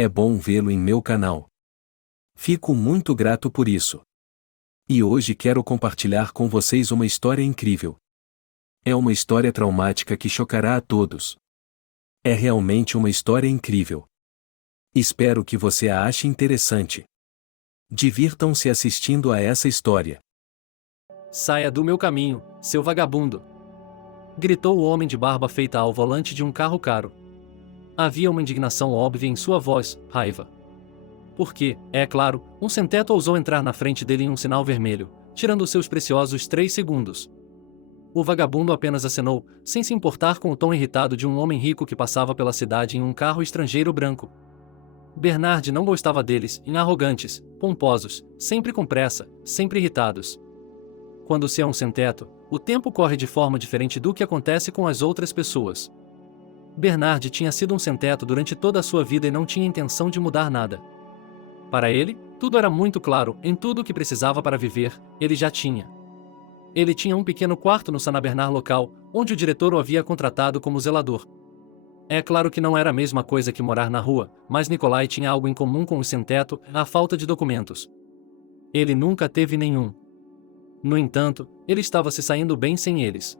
É bom vê-lo em meu canal. Fico muito grato por isso. E hoje quero compartilhar com vocês uma história incrível. É uma história traumática que chocará a todos. É realmente uma história incrível. Espero que você a ache interessante. Divirtam-se assistindo a essa história. Saia do meu caminho, seu vagabundo! Gritou o homem de barba feita ao volante de um carro caro. Havia uma indignação óbvia em sua voz, raiva. Porque, é claro, um sem-teto ousou entrar na frente dele em um sinal vermelho, tirando seus preciosos 3 segundos. O vagabundo apenas acenou, sem se importar com o tom irritado de um homem rico que passava pela cidade em um carro estrangeiro branco. Bernard não gostava deles, arrogantes, pomposos, sempre com pressa, sempre irritados. Quando se é um sem-teto, o tempo corre de forma diferente do que acontece com as outras pessoas. Bernard tinha sido um sem-teto durante toda a sua vida e não tinha intenção de mudar nada. Para ele, tudo era muito claro, em tudo o que precisava para viver, ele já tinha. Ele tinha um pequeno quarto no San Bernard local, onde o diretor o havia contratado como zelador. É claro que não era a mesma coisa que morar na rua, mas Nikolai tinha algo em comum com os sem-teto, a falta de documentos. Ele nunca teve nenhum. No entanto, ele estava se saindo bem sem eles.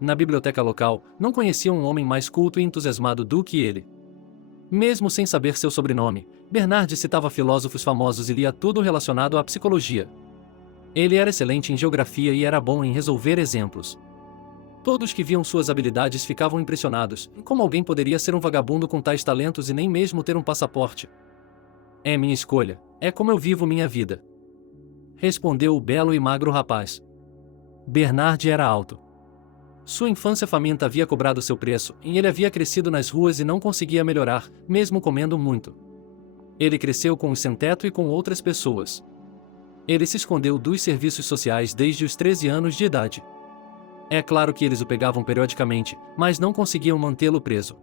Na biblioteca local, não conhecia um homem mais culto e entusiasmado do que ele. Mesmo sem saber seu sobrenome, Bernard citava filósofos famosos e lia tudo relacionado à psicologia. Ele era excelente em geografia e era bom em resolver exemplos. Todos que viam suas habilidades ficavam impressionados. Como alguém poderia ser um vagabundo com tais talentos e nem mesmo ter um passaporte? É minha escolha, é como eu vivo minha vida. Respondeu o belo e magro rapaz. Bernard era alto. Sua infância faminta havia cobrado seu preço, e ele havia crescido nas ruas e não conseguia melhorar, mesmo comendo muito. Ele cresceu com o sem-teto e com outras pessoas. Ele se escondeu dos serviços sociais desde os 13 anos de idade. É claro que eles o pegavam periodicamente, mas não conseguiam mantê-lo preso.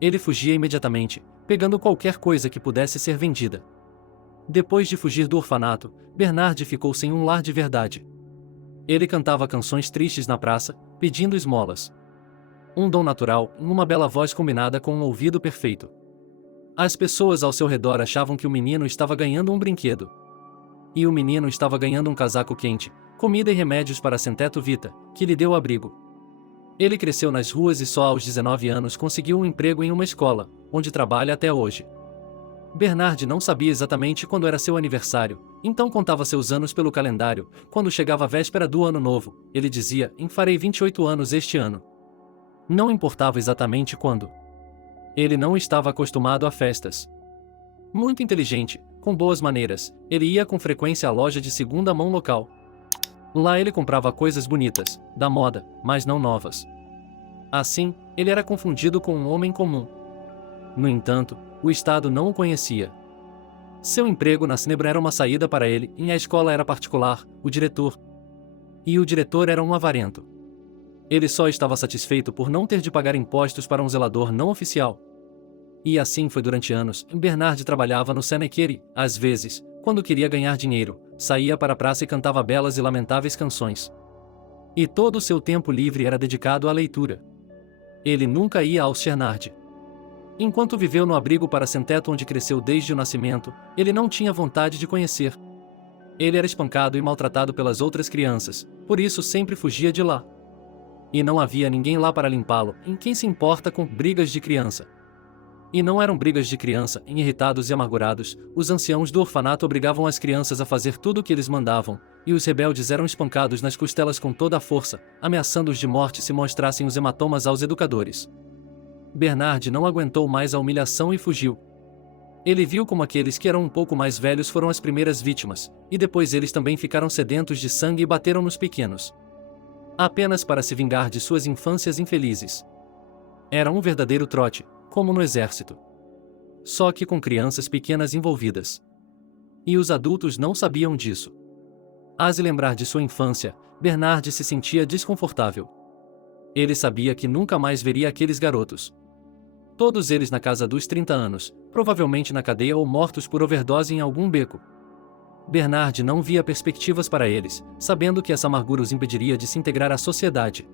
Ele fugia imediatamente, pegando qualquer coisa que pudesse ser vendida. Depois de fugir do orfanato, Bernard ficou sem um lar de verdade. Ele cantava canções tristes na praça, pedindo esmolas. Um dom natural, uma bela voz combinada com um ouvido perfeito. As pessoas ao seu redor achavam que o menino estava ganhando um brinquedo. E o menino estava ganhando um casaco quente, comida e remédios para sem-teto Vita, que lhe deu abrigo. Ele cresceu nas ruas e só aos 19 anos conseguiu um emprego em uma escola, onde trabalha até hoje. Bernard não sabia exatamente quando era seu aniversário, então contava seus anos pelo calendário. Quando chegava a véspera do ano novo, ele dizia: farei 28 anos este ano. Não importava exatamente quando. Ele não estava acostumado a festas. Muito inteligente, com boas maneiras, ele ia com frequência à loja de segunda mão local. Lá ele comprava coisas bonitas, da moda, mas não novas. Assim, ele era confundido com um homem comum. No entanto, o Estado não o conhecia. Seu emprego na Cinebra era uma saída para ele, e a escola era particular, o diretor. E o diretor era um avarento. Ele só estava satisfeito por não ter de pagar impostos para um zelador não oficial. E assim foi durante anos. Bernard trabalhava no Senequeri, às vezes, quando queria ganhar dinheiro, saía para a praça e cantava belas e lamentáveis canções. E todo o seu tempo livre era dedicado à leitura. Ele nunca ia ao Chernard. Enquanto viveu no abrigo para sem-teto onde cresceu desde o nascimento, ele não tinha vontade de conhecer. Ele era espancado e maltratado pelas outras crianças, por isso sempre fugia de lá. E não havia ninguém lá para limpá-lo. Em quem se importa com brigas de criança? E não eram brigas de criança, irritados e amargurados, os anciãos do orfanato obrigavam as crianças a fazer tudo o que eles mandavam, e os rebeldes eram espancados nas costelas com toda a força, ameaçando-os de morte se mostrassem os hematomas aos educadores. Bernard não aguentou mais a humilhação e fugiu. Ele viu como aqueles que eram um pouco mais velhos foram as primeiras vítimas, e depois eles também ficaram sedentos de sangue e bateram nos pequenos. Apenas para se vingar de suas infâncias infelizes. Era um verdadeiro trote, como no exército. Só que com crianças pequenas envolvidas. E os adultos não sabiam disso. A se lembrar de sua infância, Bernard se sentia desconfortável. Ele sabia que nunca mais veria aqueles garotos. Todos eles na casa dos 30 anos, provavelmente na cadeia ou mortos por overdose em algum beco. Bernard não via perspectivas para eles, sabendo que essa amargura os impediria de se integrar à sociedade.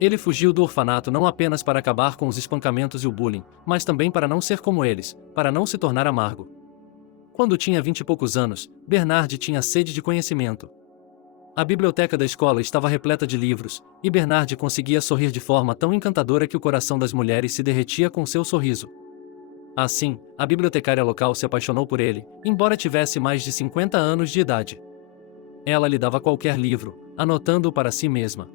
Ele fugiu do orfanato não apenas para acabar com os espancamentos e o bullying, mas também para não ser como eles, para não se tornar amargo. Quando tinha 20 e poucos anos, Bernard tinha sede de conhecimento. A biblioteca da escola estava repleta de livros, e Bernard conseguia sorrir de forma tão encantadora que o coração das mulheres se derretia com seu sorriso. Assim, a bibliotecária local se apaixonou por ele, embora tivesse mais de 50 anos de idade. Ela lhe dava qualquer livro, anotando-o para si mesma.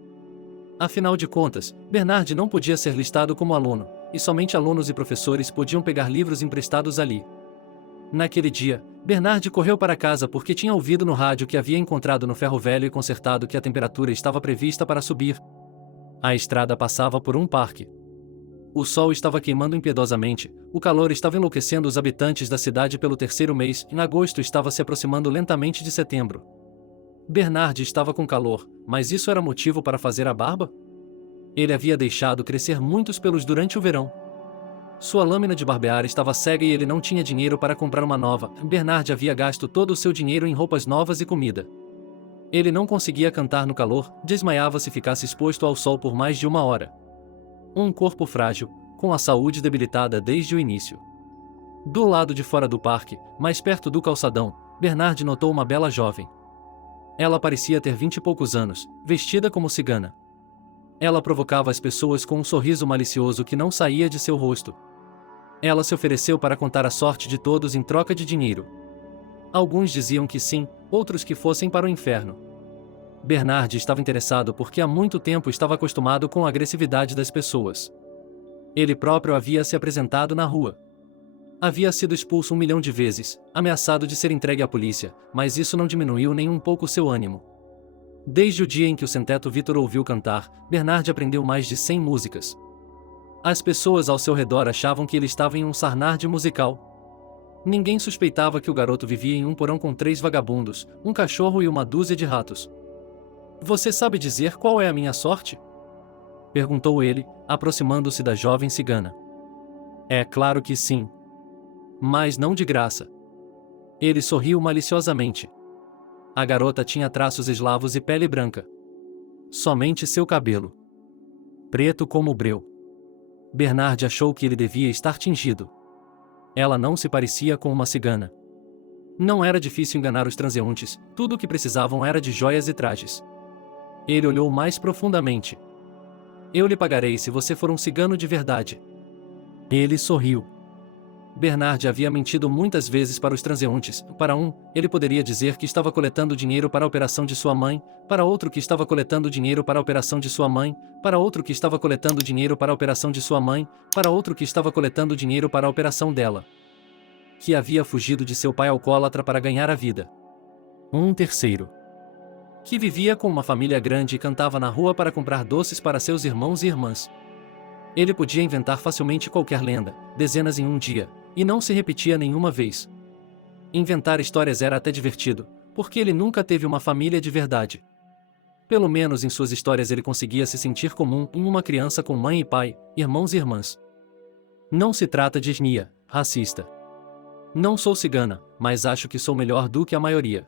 Afinal de contas, Bernard não podia ser listado como aluno, e somente alunos e professores podiam pegar livros emprestados ali. Naquele dia, Bernard correu para casa porque tinha ouvido no rádio que havia encontrado no ferro velho e consertado que a temperatura estava prevista para subir. A estrada passava por um parque. O sol estava queimando impiedosamente, o calor estava enlouquecendo os habitantes da cidade pelo terceiro mês e agosto estava se aproximando lentamente de setembro. Bernard estava com calor, mas isso era motivo para fazer a barba? Ele havia deixado crescer muitos pelos durante o verão. Sua lâmina de barbear estava cega e ele não tinha dinheiro para comprar uma nova. Bernard havia gasto todo o seu dinheiro em roupas novas e comida. Ele não conseguia cantar no calor, desmaiava se ficasse exposto ao sol por mais de 1 hora. Um corpo frágil, com a saúde debilitada desde o início. Do lado de fora do parque, mais perto do calçadão, Bernard notou uma bela jovem. Ela parecia ter 20 e poucos anos, vestida como cigana. Ela provocava as pessoas com um sorriso malicioso que não saía de seu rosto. Ela se ofereceu para contar a sorte de todos em troca de dinheiro. Alguns diziam que sim, outros que fossem para o inferno. Bernard estava interessado porque há muito tempo estava acostumado com a agressividade das pessoas. Ele próprio havia se apresentado na rua. Havia sido expulso 1 milhão de vezes, ameaçado de ser entregue à polícia, mas isso não diminuiu nem um pouco seu ânimo. Desde o dia em que o sem-teto Victor ouviu cantar, Bernard aprendeu mais de 100 músicas. As pessoas ao seu redor achavam que ele estava em um sarnarde musical. Ninguém suspeitava que o garoto vivia em um porão com 3 vagabundos, um cachorro e uma dúzia de ratos. "Você sabe dizer qual é a minha sorte?" perguntou ele, aproximando-se da jovem cigana. "É claro que sim. Mas não de graça." Ele sorriu maliciosamente. A garota tinha traços eslavos e pele branca. Somente seu cabelo. Preto como o breu. Bernard achou que ele devia estar tingido. Ela não se parecia com uma cigana. Não era difícil enganar os transeuntes, tudo o que precisavam era de joias e trajes. Ele olhou mais profundamente. "Eu lhe pagarei se você for um cigano de verdade." Ele sorriu. Bernard havia mentido muitas vezes para os transeuntes. Para um, ele poderia dizer que estava coletando dinheiro para a operação de sua mãe, para outro que estava coletando dinheiro para a operação de sua mãe, para outro que estava coletando dinheiro para a operação de sua mãe, para outro que estava coletando dinheiro para a operação dela. Que havia fugido de seu pai alcoólatra para ganhar a vida. Um terceiro. Que vivia com uma família grande e cantava na rua para comprar doces para seus irmãos e irmãs. Ele podia inventar facilmente qualquer lenda, dezenas em um dia, e não se repetia nenhuma vez. Inventar histórias era até divertido, porque ele nunca teve uma família de verdade. Pelo menos em suas histórias ele conseguia se sentir comum em uma criança com mãe e pai, irmãos e irmãs. Não se trata de etnia, racista. Não sou cigana, mas acho que sou melhor do que a maioria.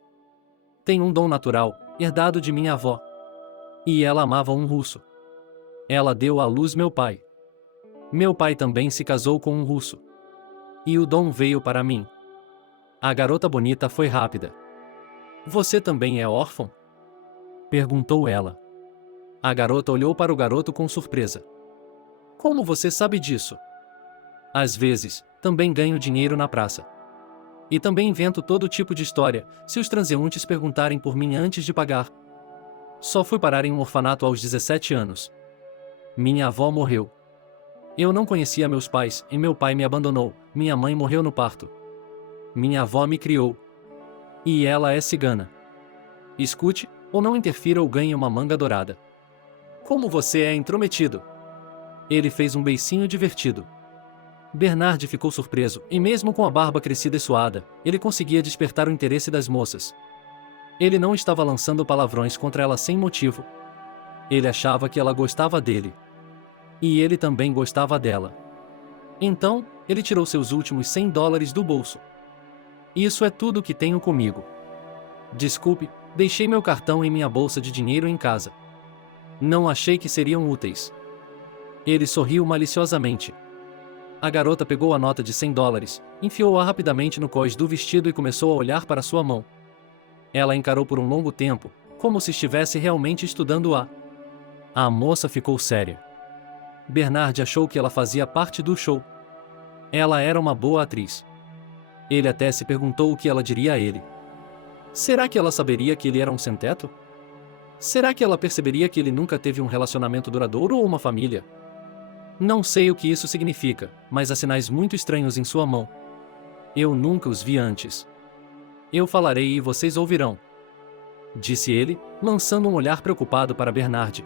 Tenho um dom natural, herdado de minha avó. E ela amava um russo. Ela deu à luz meu pai. Meu pai também se casou com um russo. E o dom veio para mim. A garota bonita foi rápida. "Você também é órfão?" perguntou ela. A garota olhou para o garoto com surpresa. "Como você sabe disso?" "Às vezes, também ganho dinheiro na praça. E também invento todo tipo de história, se os transeuntes perguntarem por mim antes de pagar. Só fui parar em um orfanato aos 17 anos. Minha avó morreu. Eu não conhecia meus pais, e meu pai me abandonou, minha mãe morreu no parto. Minha avó me criou. E ela é cigana. Escute, ou não interfira ou ganhe uma manga dourada. Como você é intrometido." Ele fez um beicinho divertido. Bernard ficou surpreso, e mesmo com a barba crescida e suada, ele conseguia despertar o interesse das moças. Ele não estava lançando palavrões contra ela sem motivo. Ele achava que ela gostava dele. E ele também gostava dela. Então, ele tirou seus últimos $100 do bolso. "Isso é tudo que tenho comigo. Desculpe, deixei meu cartão em minha bolsa de dinheiro em casa." Não achei que seriam úteis. Ele sorriu maliciosamente. A garota pegou a nota de $100, enfiou-a rapidamente no cós do vestido e começou a olhar para sua mão. Ela encarou por um longo tempo, como se estivesse realmente estudando-a. A moça ficou séria. Bernard achou que ela fazia parte do show. Ela era uma boa atriz. Ele até se perguntou o que ela diria a ele. Será que ela saberia que ele era um sem-teto? Será que ela perceberia que ele nunca teve um relacionamento duradouro ou uma família? Não sei o que isso significa, mas há sinais muito estranhos em sua mão. Eu nunca os vi antes. Eu falarei e vocês ouvirão, disse ele, lançando um olhar preocupado para Bernard.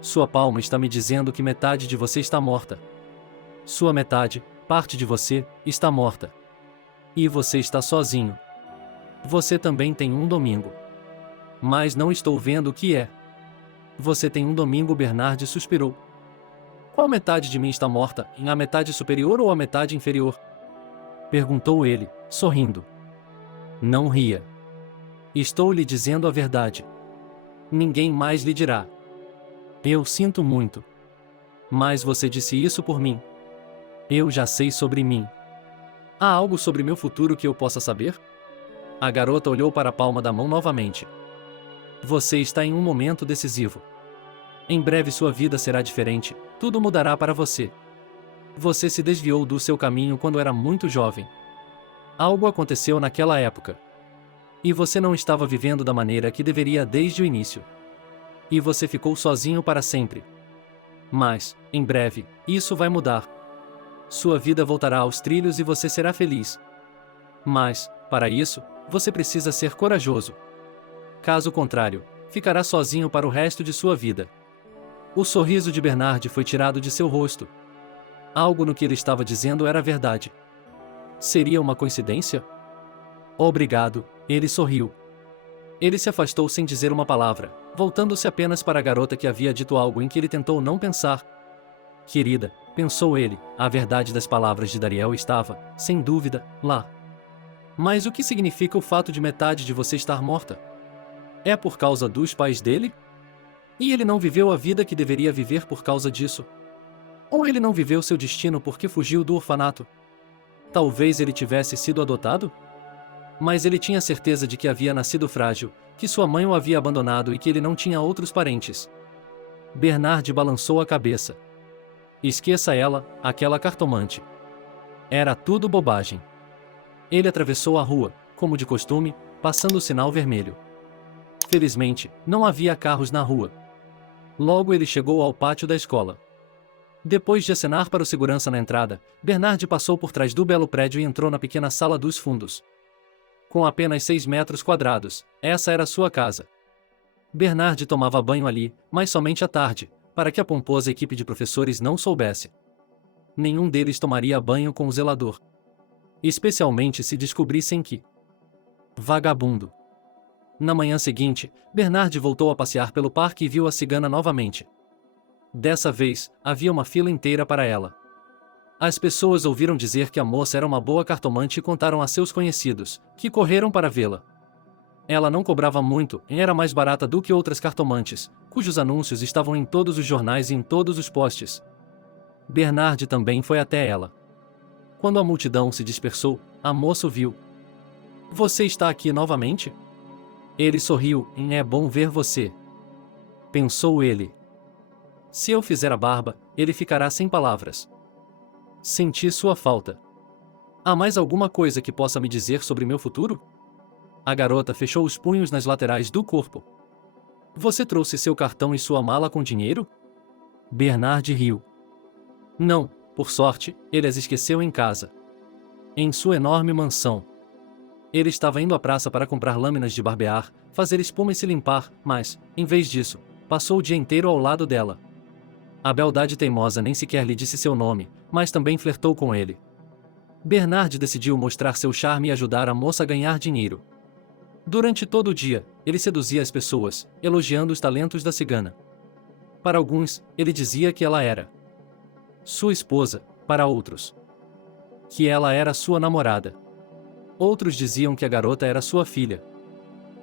Sua palma está me dizendo que metade de você está morta. Sua metade, parte de você, está morta. E você está sozinho. Você também tem um domingo. Mas não estou vendo o que é. Você tem um domingo, Bernard suspirou. Qual metade de mim está morta, a metade superior ou a metade inferior? Perguntou ele, sorrindo. Não ria. Estou lhe dizendo a verdade. Ninguém mais lhe dirá. Eu sinto muito. Mas você disse isso por mim. Eu já sei sobre mim. Há algo sobre meu futuro que eu possa saber? A garota olhou para a palma da mão novamente. Você está em um momento decisivo. Em breve sua vida será diferente, tudo mudará para você. Você se desviou do seu caminho quando era muito jovem. Algo aconteceu naquela época. E você não estava vivendo da maneira que deveria desde o início. E você ficou sozinho para sempre. Mas, em breve, isso vai mudar. Sua vida voltará aos trilhos e você será feliz. Mas, para isso, você precisa ser corajoso. Caso contrário, ficará sozinho para o resto de sua vida. O sorriso de Bernard foi tirado de seu rosto. Algo no que ele estava dizendo era verdade. Seria uma coincidência? Obrigado, ele sorriu. Ele se afastou sem dizer uma palavra, voltando-se apenas para a garota que havia dito algo em que ele tentou não pensar. Querida, pensou ele, a verdade das palavras de Dariel estava, sem dúvida, lá. Mas o que significa o fato de metade de você estar morta? É por causa dos pais dele? E ele não viveu a vida que deveria viver por causa disso? Ou ele não viveu seu destino porque fugiu do orfanato? Talvez ele tivesse sido adotado? Mas ele tinha certeza de que havia nascido frágil, que sua mãe o havia abandonado e que ele não tinha outros parentes. Bernard balançou a cabeça. Esqueça ela, aquela cartomante. Era tudo bobagem. Ele atravessou a rua, como de costume, passando o sinal vermelho. Felizmente, não havia carros na rua. Logo ele chegou ao pátio da escola. Depois de acenar para o segurança na entrada, Bernard passou por trás do belo prédio e entrou na pequena sala dos fundos. Com apenas 6 metros quadrados, essa era sua casa. Bernard tomava banho ali, mas somente à tarde, para que a pomposa equipe de professores não soubesse. Nenhum deles tomaria banho com o zelador. Especialmente se descobrissem que... Vagabundo. Na manhã seguinte, Bernard voltou a passear pelo parque e viu a cigana novamente. Dessa vez, havia uma fila inteira para ela. As pessoas ouviram dizer que a moça era uma boa cartomante e contaram a seus conhecidos, que correram para vê-la. Ela não cobrava muito e era mais barata do que outras cartomantes, cujos anúncios estavam em todos os jornais e em todos os postes. Bernard também foi até ela. Quando a multidão se dispersou, a moça o viu. Você está aqui novamente? Ele sorriu, e é bom ver você. Pensou ele. Se eu fizer a barba, ele ficará sem palavras. Senti sua falta. Há mais alguma coisa que possa me dizer sobre meu futuro? A garota fechou os punhos nas laterais do corpo. Você trouxe seu cartão e sua mala com dinheiro? Bernard riu. Não, por sorte, ele as esqueceu em casa. Em sua enorme mansão. Ele estava indo à praça para comprar lâminas de barbear, fazer espuma e se limpar, mas, em vez disso, passou o dia inteiro ao lado dela. A beldade teimosa nem sequer lhe disse seu nome, mas também flertou com ele. Bernard decidiu mostrar seu charme e ajudar a moça a ganhar dinheiro. Durante todo o dia, ele seduzia as pessoas, elogiando os talentos da cigana. Para alguns, ele dizia que ela era sua esposa, para outros, que ela era sua namorada. Outros diziam que a garota era sua filha.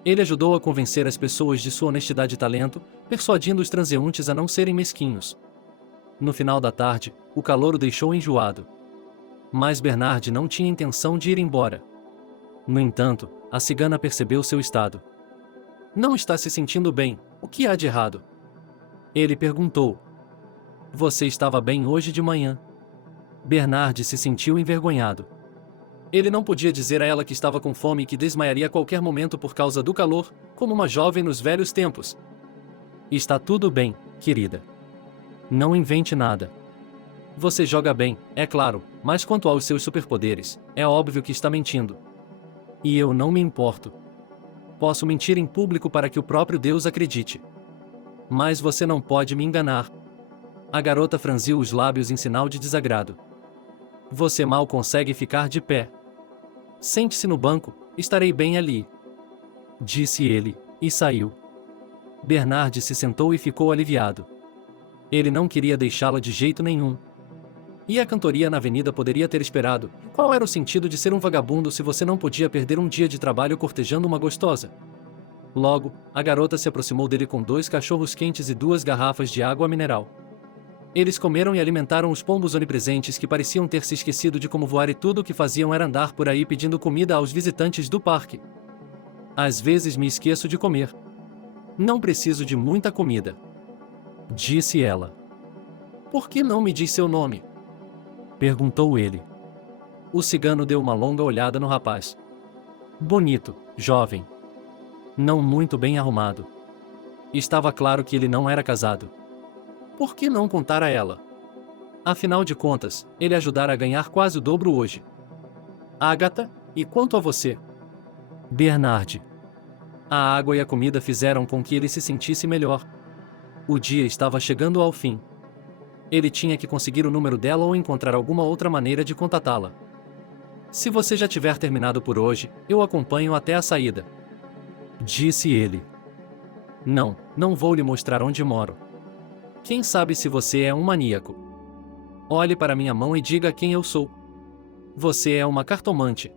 Ele ajudou a convencer as pessoas de sua honestidade e talento, persuadindo os transeuntes a não serem mesquinhos. No final da tarde, o calor o deixou enjoado. Mas Bernard não tinha intenção de ir embora. No entanto, a cigana percebeu seu estado. Não está se sentindo bem, o que há de errado? Ele perguntou. Você estava bem hoje de manhã? Bernard se sentiu envergonhado. Ele não podia dizer a ela que estava com fome e que desmaiaria a qualquer momento por causa do calor, como uma jovem nos velhos tempos. Está tudo bem, querida. Não invente nada. Você joga bem, é claro, mas quanto aos seus superpoderes, é óbvio que está mentindo. E eu não me importo. Posso mentir em público para que o próprio Deus acredite. Mas você não pode me enganar. A garota franziu os lábios em sinal de desagrado. Você mal consegue ficar de pé. Sente-se no banco, estarei bem ali. Disse ele, e saiu. Bernard se sentou e ficou aliviado. Ele não queria deixá-la de jeito nenhum. E a cantoria na avenida poderia ter esperado. Qual era o sentido de ser um vagabundo se você não podia perder um dia de trabalho cortejando uma gostosa? Logo, a garota se aproximou dele com 2 cachorros quentes e 2 garrafas de água mineral. Eles comeram e alimentaram os pombos onipresentes que pareciam ter se esquecido de como voar e tudo o que faziam era andar por aí pedindo comida aos visitantes do parque. Às vezes me esqueço de comer. Não preciso de muita comida. Disse ela. Por que não me diz seu nome? Perguntou ele. O cigano deu uma longa olhada no rapaz. Bonito, jovem. Não muito bem arrumado. Estava claro que ele não era casado. Por que não contar a ela? Afinal de contas, ele ajudara a ganhar quase o dobro hoje. Agatha, e quanto a você? Bernard. A água e a comida fizeram com que ele se sentisse melhor. O dia estava chegando ao fim. Ele tinha que conseguir o número dela ou encontrar alguma outra maneira de contatá-la. Se você já tiver terminado por hoje, eu acompanho até a saída. Disse ele. Não, não vou lhe mostrar onde moro. Quem sabe se você é um maníaco? Olhe para minha mão e diga quem eu sou. Você é uma cartomante.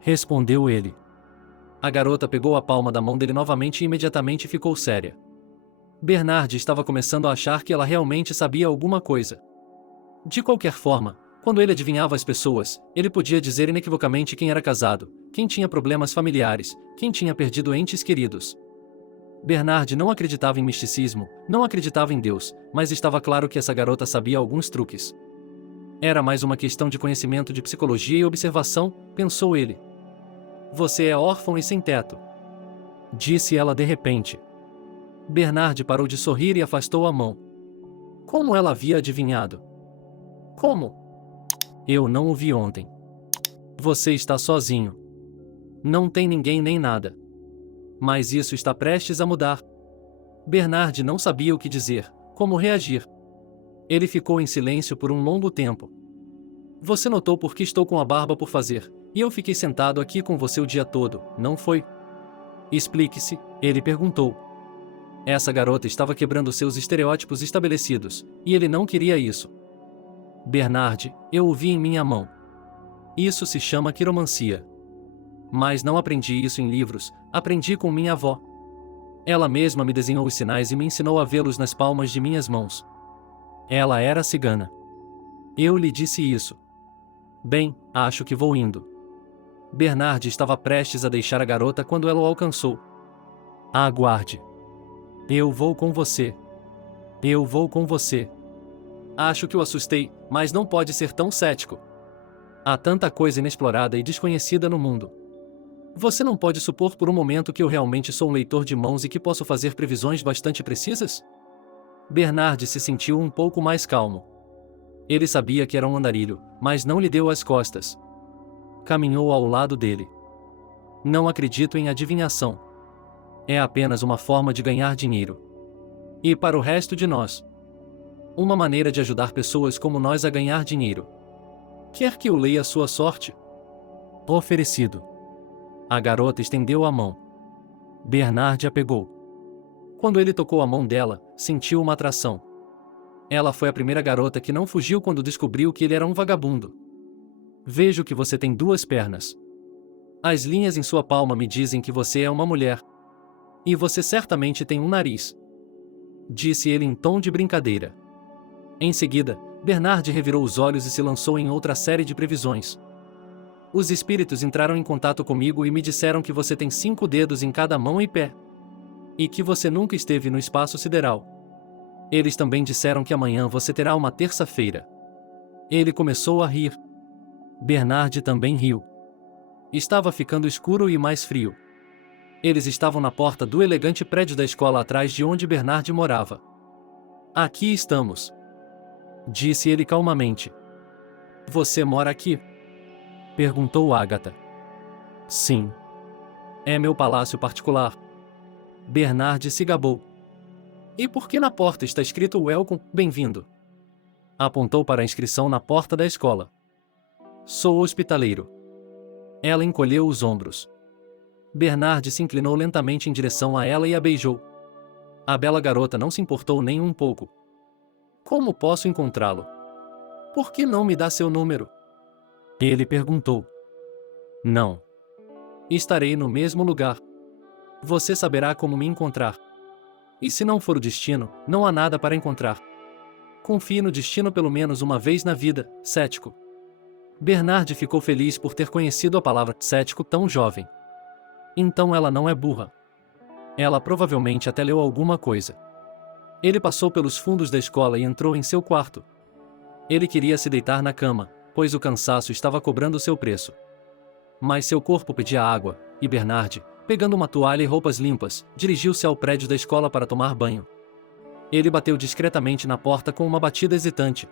Respondeu ele. A garota pegou a palma da mão dele novamente e imediatamente ficou séria. Bernard estava começando a achar que ela realmente sabia alguma coisa. De qualquer forma, quando ele adivinhava as pessoas, ele podia dizer inequivocamente quem era casado, quem tinha problemas familiares, quem tinha perdido entes queridos. Bernard não acreditava em misticismo, não acreditava em Deus, mas estava claro que essa garota sabia alguns truques. Era mais uma questão de conhecimento de psicologia e observação, pensou ele. Você é órfão e sem teto. Disse ela de repente. Bernard parou de sorrir e afastou a mão. Como ela havia adivinhado? Como? Eu não o vi ontem. Você está sozinho. Não tem ninguém nem nada. Mas isso está prestes a mudar. Bernard não sabia o que dizer, como reagir. Ele ficou em silêncio por um longo tempo. Você notou por que estou com a barba por fazer, e eu fiquei sentado aqui com você o dia todo, não foi? Explique-se, ele perguntou. Essa garota estava quebrando seus estereótipos estabelecidos, e ele não queria isso. Bernard, eu o vi em minha mão. Isso se chama quiromancia. Mas não aprendi isso em livros, aprendi com minha avó. Ela mesma me desenhou os sinais e me ensinou a vê-los nas palmas de minhas mãos. Ela era cigana. Eu lhe disse isso. Bem, acho que vou indo. Bernard estava prestes a deixar a garota quando ela o alcançou. Aguarde. Eu vou com você. Eu vou com você. Acho que o assustei, mas não pode ser tão cético. Há tanta coisa inexplorada e desconhecida no mundo. Você não pode supor por um momento que eu realmente sou um leitor de mãos e que posso fazer previsões bastante precisas? Bernard se sentiu um pouco mais calmo. Ele sabia que era um andarilho, mas não lhe deu as costas. Caminhou ao lado dele. Não acredito em adivinhação. É apenas uma forma de ganhar dinheiro. E para o resto de nós, uma maneira de ajudar pessoas como nós a ganhar dinheiro. Quer que eu leia a sua sorte? Oferecido. A garota estendeu a mão. Bernard a pegou. Quando ele tocou a mão dela, sentiu uma atração. Ela foi a primeira garota que não fugiu quando descobriu que ele era um vagabundo. Vejo que você tem 2 pernas. As linhas em sua palma me dizem que você é uma mulher. E você certamente tem um nariz. Disse ele em tom de brincadeira. Em seguida, Bernard revirou os olhos e se lançou em outra série de previsões. Os espíritos entraram em contato comigo e me disseram que você tem 5 dedos em cada mão e pé. E que você nunca esteve no espaço sideral. Eles também disseram que amanhã você terá uma terça-feira. Ele começou a rir. Bernard também riu. Estava ficando escuro e mais frio. Eles estavam na porta do elegante prédio da escola atrás de onde Bernard morava. Aqui estamos. Disse ele calmamente. Você mora aqui? Perguntou Agatha. Sim. É meu palácio particular. Bernard se gabou. E por que na porta está escrito Welcome, bem-vindo? Apontou para a inscrição na porta da escola. Sou hospitaleiro. Ela encolheu os ombros. Bernard se inclinou lentamente em direção a ela e a beijou. A bela garota não se importou nem um pouco. Como posso encontrá-lo? Por que não me dá seu número? Ele perguntou. Não. Estarei no mesmo lugar. Você saberá como me encontrar. E se não for o destino, não há nada para encontrar. Confie no destino pelo menos uma vez na vida, cético. Bernard ficou feliz por ter conhecido a palavra cético tão jovem. Então ela não é burra. Ela provavelmente até leu alguma coisa. Ele passou pelos fundos da escola e entrou em seu quarto. Ele queria se deitar na cama, pois o cansaço estava cobrando seu preço. Mas seu corpo pedia água, e Bernard, pegando uma toalha e roupas limpas, dirigiu-se ao prédio da escola para tomar banho. Ele bateu discretamente na porta com uma batida hesitante.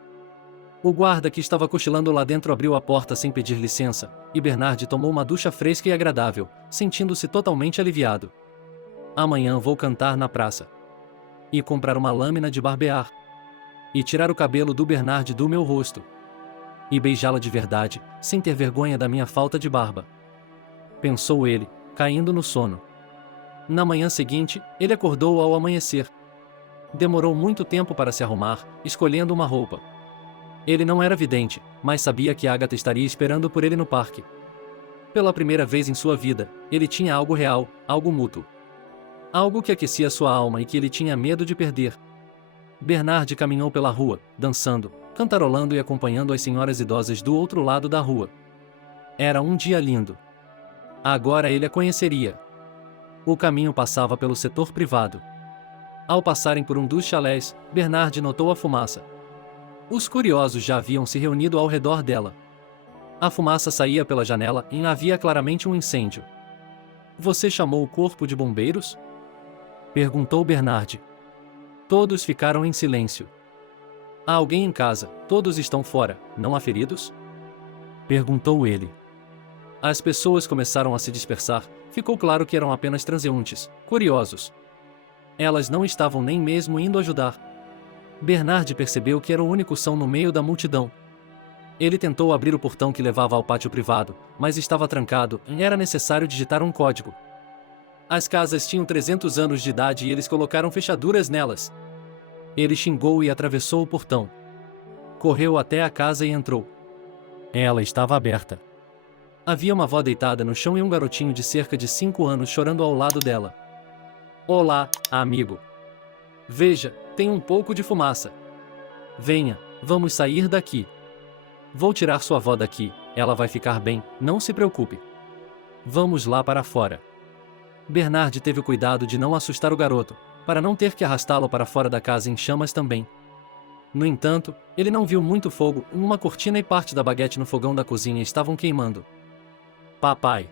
O guarda que estava cochilando lá dentro abriu a porta sem pedir licença, e Bernard tomou uma ducha fresca e agradável, sentindo-se totalmente aliviado. Amanhã vou cantar na praça. E comprar uma lâmina de barbear. E tirar o cabelo do Bernard do meu rosto. E beijá-la de verdade, sem ter vergonha da minha falta de barba. Pensou ele, caindo no sono. Na manhã seguinte, ele acordou ao amanhecer. Demorou muito tempo para se arrumar, escolhendo uma roupa. Ele não era vidente, mas sabia que Agatha estaria esperando por ele no parque. Pela primeira vez em sua vida, ele tinha algo real, algo mútuo. Algo que aquecia sua alma e que ele tinha medo de perder. Bernard caminhou pela rua, dançando, cantarolando e acompanhando as senhoras idosas do outro lado da rua. Era um dia lindo. Agora ele a conheceria. O caminho passava pelo setor privado. Ao passarem por um dos chalés, Bernard notou a fumaça. Os curiosos já haviam se reunido ao redor dela. A fumaça saía pela janela e havia claramente um incêndio. Você chamou o corpo de bombeiros? Perguntou Bernard. Todos ficaram em silêncio. Há alguém em casa, todos estão fora, não há feridos? Perguntou ele. As pessoas começaram a se dispersar, ficou claro que eram apenas transeuntes, curiosos. Elas não estavam nem mesmo indo ajudar. Bernard percebeu que era o único som no meio da multidão. Ele tentou abrir o portão que levava ao pátio privado, mas estava trancado e era necessário digitar um código. As casas tinham 300 anos de idade e eles colocaram fechaduras nelas. Ele xingou e atravessou o portão. Correu até a casa e entrou. Ela estava aberta. Havia uma avó deitada no chão e um garotinho de cerca de 5 anos chorando ao lado dela. Olá, amigo. Veja, tem um pouco de fumaça. Venha, vamos sair daqui. Vou tirar sua avó daqui, ela vai ficar bem, não se preocupe. Vamos lá para fora. Bernard teve o cuidado de não assustar o garoto, para não ter que arrastá-lo para fora da casa em chamas também. No entanto, ele não viu muito fogo, uma cortina e parte da baguete no fogão da cozinha estavam queimando. Papai!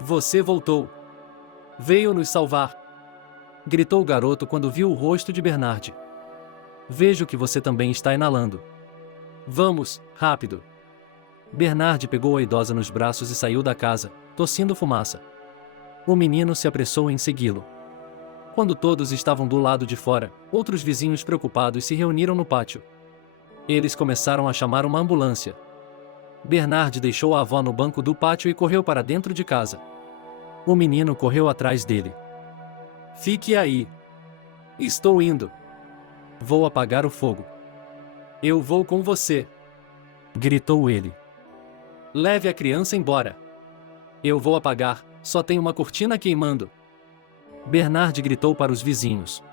Você voltou! Veio nos salvar! Gritou o garoto quando viu o rosto de Bernard. Vejo que você também está inalando. Vamos, rápido! Bernard pegou a idosa nos braços e saiu da casa, tossindo fumaça. O menino se apressou em segui-lo. Quando todos estavam do lado de fora, outros vizinhos preocupados se reuniram no pátio. Eles começaram a chamar uma ambulância. Bernard deixou a avó no banco do pátio e correu para dentro de casa. O menino correu atrás dele. Fique aí. Estou indo. Vou apagar o fogo. Eu vou com você. Gritou ele. Leve a criança embora. Eu vou apagar, só tem uma cortina queimando. Bernard gritou para os vizinhos.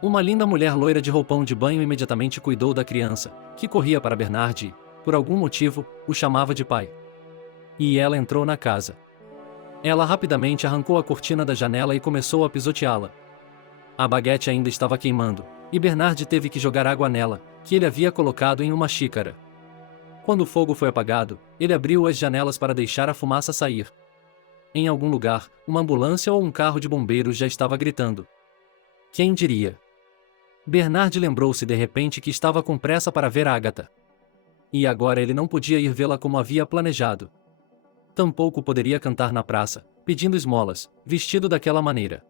Uma linda mulher loira de roupão de banho imediatamente cuidou da criança, que corria para Bernard e, por algum motivo, o chamava de pai. E ela entrou na casa. Ela rapidamente arrancou a cortina da janela e começou a pisoteá-la. A baguete ainda estava queimando, e Bernard teve que jogar água nela, que ele havia colocado em uma xícara. Quando o fogo foi apagado, ele abriu as janelas para deixar a fumaça sair. Em algum lugar, uma ambulância ou um carro de bombeiros já estava gritando. Quem diria? Bernard lembrou-se de repente que estava com pressa para ver Agatha. E agora ele não podia ir vê-la como havia planejado. Tampouco poderia cantar na praça, pedindo esmolas, vestido daquela maneira.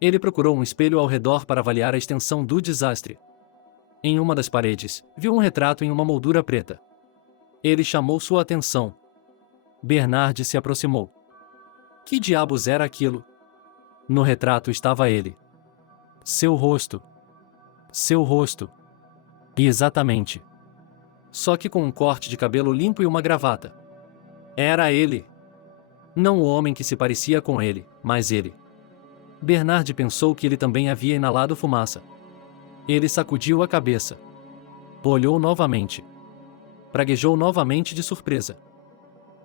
Ele procurou um espelho ao redor para avaliar a extensão do desastre. Em uma das paredes, viu um retrato em uma moldura preta. Ele chamou sua atenção. Bernard se aproximou. Que diabos era aquilo? No retrato estava ele. Seu rosto. Seu rosto. E exatamente. Só que com um corte de cabelo limpo e uma gravata. Era ele. Não o homem que se parecia com ele, mas ele. Bernard pensou que ele também havia inalado fumaça. Ele sacudiu a cabeça. Olhou novamente. Praguejou novamente de surpresa.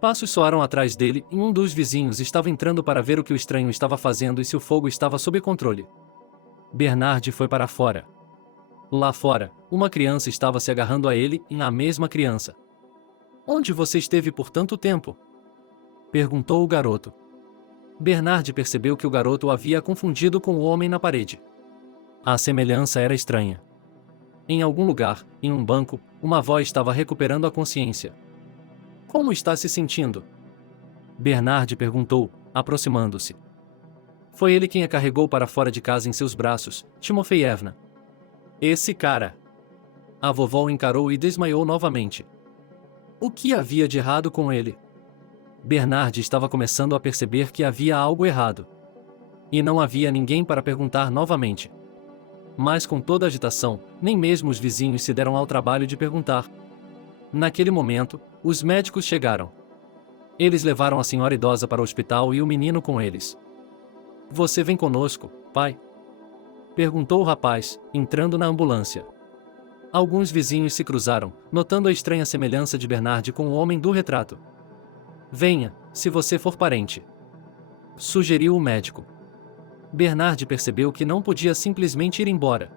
Passos soaram atrás dele e um dos vizinhos estava entrando para ver o que o estranho estava fazendo e se o fogo estava sob controle. Bernard foi para fora. Lá fora, uma criança estava se agarrando a ele e a mesma criança. Onde você esteve por tanto tempo? Perguntou o garoto. Bernard percebeu que o garoto o havia confundido com o homem na parede. A semelhança era estranha. Em algum lugar, em um banco, uma avó estava recuperando a consciência. Como está se sentindo? Bernard perguntou, aproximando-se. Foi ele quem a carregou para fora de casa em seus braços, Timofeyevna. Esse cara. A vovó o encarou e desmaiou novamente. O que havia de errado com ele? Bernard estava começando a perceber que havia algo errado. E não havia ninguém para perguntar novamente. Mas com toda a agitação, nem mesmo os vizinhos se deram ao trabalho de perguntar. Naquele momento, os médicos chegaram. Eles levaram a senhora idosa para o hospital e o menino com eles. Você vem conosco, pai? Perguntou o rapaz, entrando na ambulância. Alguns vizinhos se cruzaram, notando a estranha semelhança de Bernard com o homem do retrato. Venha, se você for parente. Sugeriu o médico. Bernard percebeu que não podia simplesmente ir embora.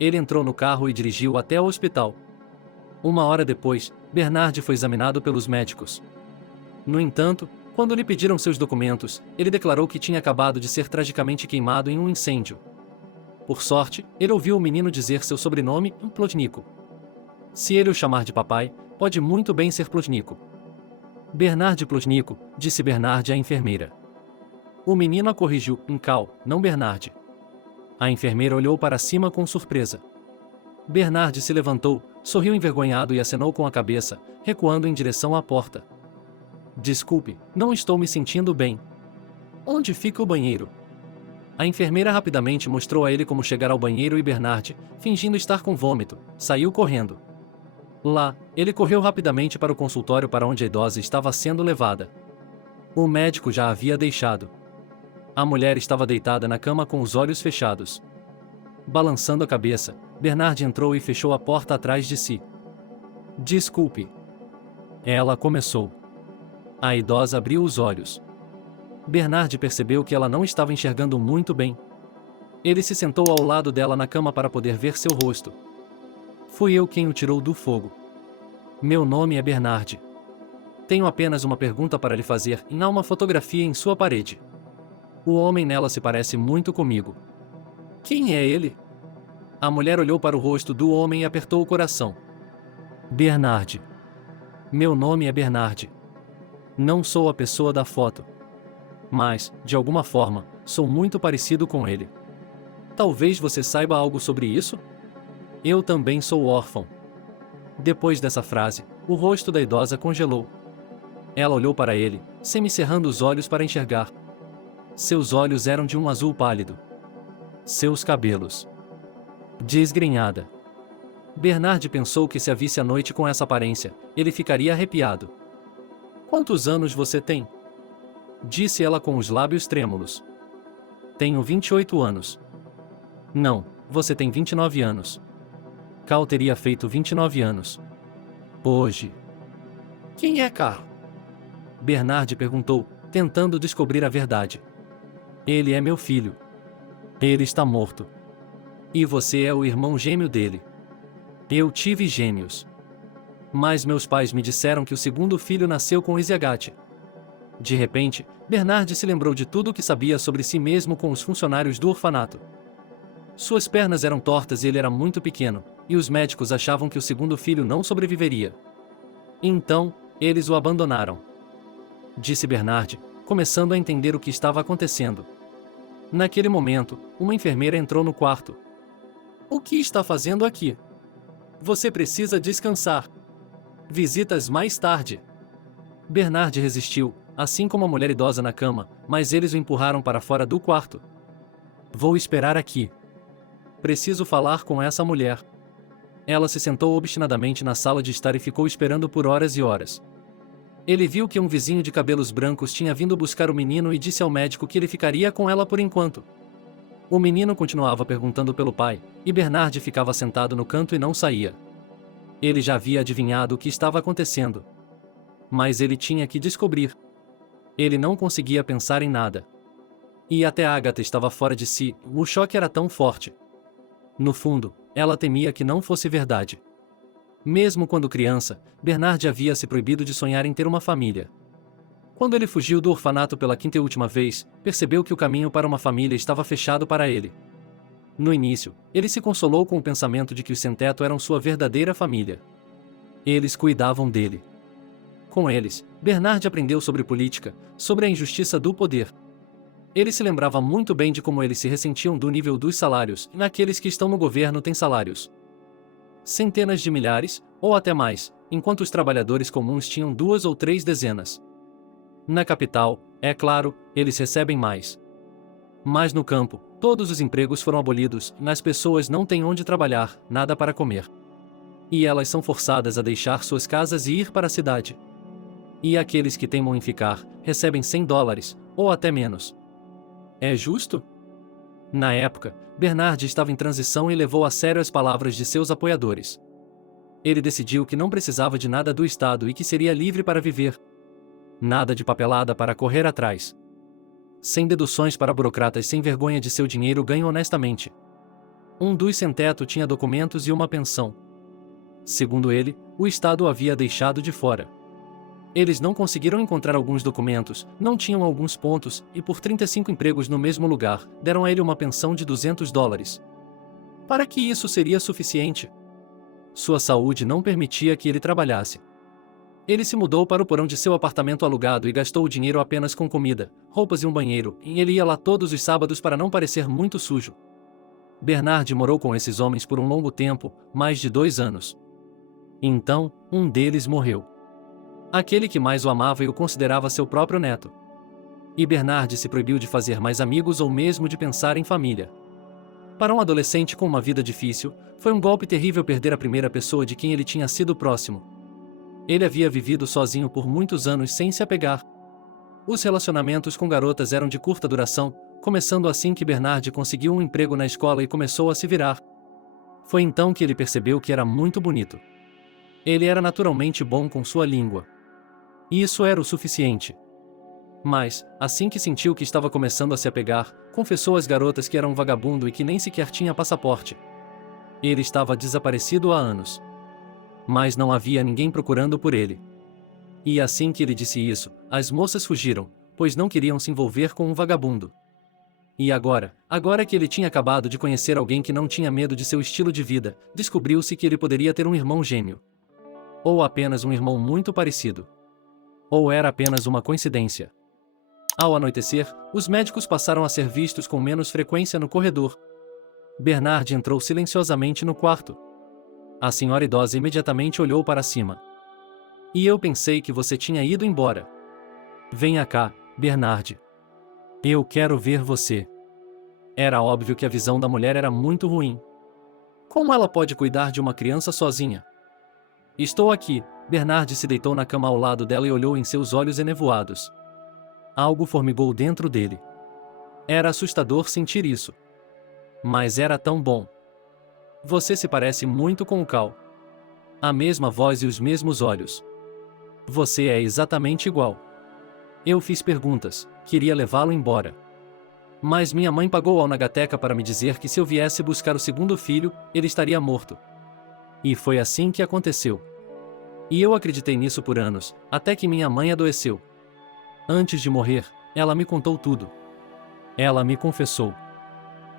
Ele entrou no carro e dirigiu até o hospital. Uma hora depois, Bernard foi examinado pelos médicos. No entanto, quando lhe pediram seus documentos, ele declarou que tinha acabado de ser tragicamente queimado em um incêndio. Por sorte, ele ouviu o menino dizer seu sobrenome, Plotnico. Se ele o chamar de papai, pode muito bem ser Plotnico. Bernard Plotnico, disse Bernard à enfermeira. O menino a corrigiu, Cal, não Bernard. A enfermeira olhou para cima com surpresa. Bernard se levantou, sorriu envergonhado e acenou com a cabeça, recuando em direção à porta. Desculpe, não estou me sentindo bem. Onde fica o banheiro? A enfermeira rapidamente mostrou a ele como chegar ao banheiro e Bernard, fingindo estar com vômito, saiu correndo. Lá, ele correu rapidamente para o consultório para onde a idosa estava sendo levada. O médico já a havia deixado. A mulher estava deitada na cama com os olhos fechados. Balançando a cabeça, Bernard entrou e fechou a porta atrás de si. Desculpe. Ela começou. A idosa abriu os olhos. Bernard percebeu que ela não estava enxergando muito bem. Ele se sentou ao lado dela na cama para poder ver seu rosto. Fui eu quem o tirou do fogo. Meu nome é Bernard. Tenho apenas uma pergunta para lhe fazer e há uma fotografia em sua parede. O homem nela se parece muito comigo. Quem é ele? A mulher olhou para o rosto do homem e apertou o coração. Bernard. Meu nome é Bernard. Não sou a pessoa da foto. Mas, de alguma forma, sou muito parecido com ele. Talvez você saiba algo sobre isso? Eu também sou órfão. Depois dessa frase, o rosto da idosa congelou. Ela olhou para ele, semicerrando os olhos para enxergar. Seus olhos eram de um azul pálido. Seus cabelos. Desgrenhada. Bernard pensou que se a visse à noite com essa aparência, ele ficaria arrepiado. Quantos anos você tem? Disse ela com os lábios trêmulos. Tenho 28 anos. Não, você tem 29 anos. Cal teria feito 29 anos. Hoje. Quem é Cal? Bernard perguntou, tentando descobrir a verdade. Ele é meu filho. Ele está morto. E você é o irmão gêmeo dele. Eu tive gêmeos. Mas meus pais me disseram que o segundo filho nasceu com Isiagate. De repente, Bernard se lembrou de tudo o que sabia sobre si mesmo com os funcionários do orfanato. Suas pernas eram tortas e ele era muito pequeno, e os médicos achavam que o segundo filho não sobreviveria. Então, eles o abandonaram. Disse Bernard, começando a entender o que estava acontecendo. Naquele momento, uma enfermeira entrou no quarto. O que está fazendo aqui? Você precisa descansar. Visitas mais tarde. Bernard resistiu, assim como a mulher idosa na cama, mas eles o empurraram para fora do quarto. Vou esperar aqui. Preciso falar com essa mulher. Ela se sentou obstinadamente na sala de estar e ficou esperando por horas e horas. Ele viu que um vizinho de cabelos brancos tinha vindo buscar o menino e disse ao médico que ele ficaria com ela por enquanto. O menino continuava perguntando pelo pai, e Bernard ficava sentado no canto e não saía. Ele já havia adivinhado o que estava acontecendo. Mas ele tinha que descobrir. Ele não conseguia pensar em nada. E até Agatha estava fora de si, o choque era tão forte. No fundo, ela temia que não fosse verdade. Mesmo quando criança, Bernard havia se proibido de sonhar em ter uma família. Quando ele fugiu do orfanato pela quinta e última vez, percebeu que o caminho para uma família estava fechado para ele. No início, ele se consolou com o pensamento de que os sem-teto eram sua verdadeira família. Eles cuidavam dele. Com eles, Bernard aprendeu sobre política, sobre a injustiça do poder. Ele se lembrava muito bem de como eles se ressentiam do nível dos salários, e naqueles que estão no governo têm salários. Centenas de milhares, ou até mais, enquanto os trabalhadores comuns tinham 2 ou 3 dezenas. Na capital, é claro, eles recebem mais. Mas no campo, todos os empregos foram abolidos, e as pessoas não têm onde trabalhar, nada para comer. E elas são forçadas a deixar suas casas e ir para a cidade. E aqueles que teimam em ficar, recebem $100, ou até menos. É justo? Na época, Bernard estava em transição e levou a sério as palavras de seus apoiadores. Ele decidiu que não precisava de nada do Estado e que seria livre para viver. Nada de papelada para correr atrás. Sem deduções para burocratas sem vergonha de seu dinheiro ganho honestamente. Um dos sem-teto tinha documentos e uma pensão. Segundo ele, o Estado o havia deixado de fora. Eles não conseguiram encontrar alguns documentos, não tinham alguns pontos, e por 35 empregos no mesmo lugar, deram a ele uma pensão de $200. Para que isso seria suficiente? Sua saúde não permitia que ele trabalhasse. Ele se mudou para o porão de seu apartamento alugado e gastou o dinheiro apenas com comida, roupas e um banheiro, e ele ia lá todos os sábados para não parecer muito sujo. Bernard morou com esses homens por um longo tempo, mais de 2 anos. Então, um deles morreu. Aquele que mais o amava e o considerava seu próprio neto. E Bernard se proibiu de fazer mais amigos ou mesmo de pensar em família. Para um adolescente com uma vida difícil, foi um golpe terrível perder a primeira pessoa de quem ele tinha sido próximo. Ele havia vivido sozinho por muitos anos sem se apegar. Os relacionamentos com garotas eram de curta duração, começando assim que Bernard conseguiu um emprego na escola e começou a se virar. Foi então que ele percebeu que era muito bonito. Ele era naturalmente bom com sua língua. E isso era o suficiente. Mas, assim que sentiu que estava começando a se apegar, confessou às garotas que era um vagabundo e que nem sequer tinha passaporte. Ele estava desaparecido há anos. Mas não havia ninguém procurando por ele. E assim que ele disse isso, as moças fugiram, pois não queriam se envolver com um vagabundo. E agora que ele tinha acabado de conhecer alguém que não tinha medo de seu estilo de vida, descobriu-se que ele poderia ter um irmão gêmeo. Ou apenas um irmão muito parecido. Ou era apenas uma coincidência. Ao anoitecer, os médicos passaram a ser vistos com menos frequência no corredor. Bernard entrou silenciosamente no quarto. A senhora idosa imediatamente olhou para cima. E eu pensei que você tinha ido embora. Venha cá, Bernard. Eu quero ver você. Era óbvio que a visão da mulher era muito ruim. Como ela pode cuidar de uma criança sozinha? Estou aqui. Bernard se deitou na cama ao lado dela e olhou em seus olhos enevoados. Algo formigou dentro dele. Era assustador sentir isso. Mas era tão bom. Você se parece muito com o Cal. A mesma voz e os mesmos olhos. Você é exatamente igual. Eu fiz perguntas, queria levá-lo embora. Mas minha mãe pagou ao Nagateca para me dizer que se eu viesse buscar o segundo filho, ele estaria morto. E foi assim que aconteceu. E eu acreditei nisso por anos, até que minha mãe adoeceu. Antes de morrer, ela me contou tudo. Ela me confessou.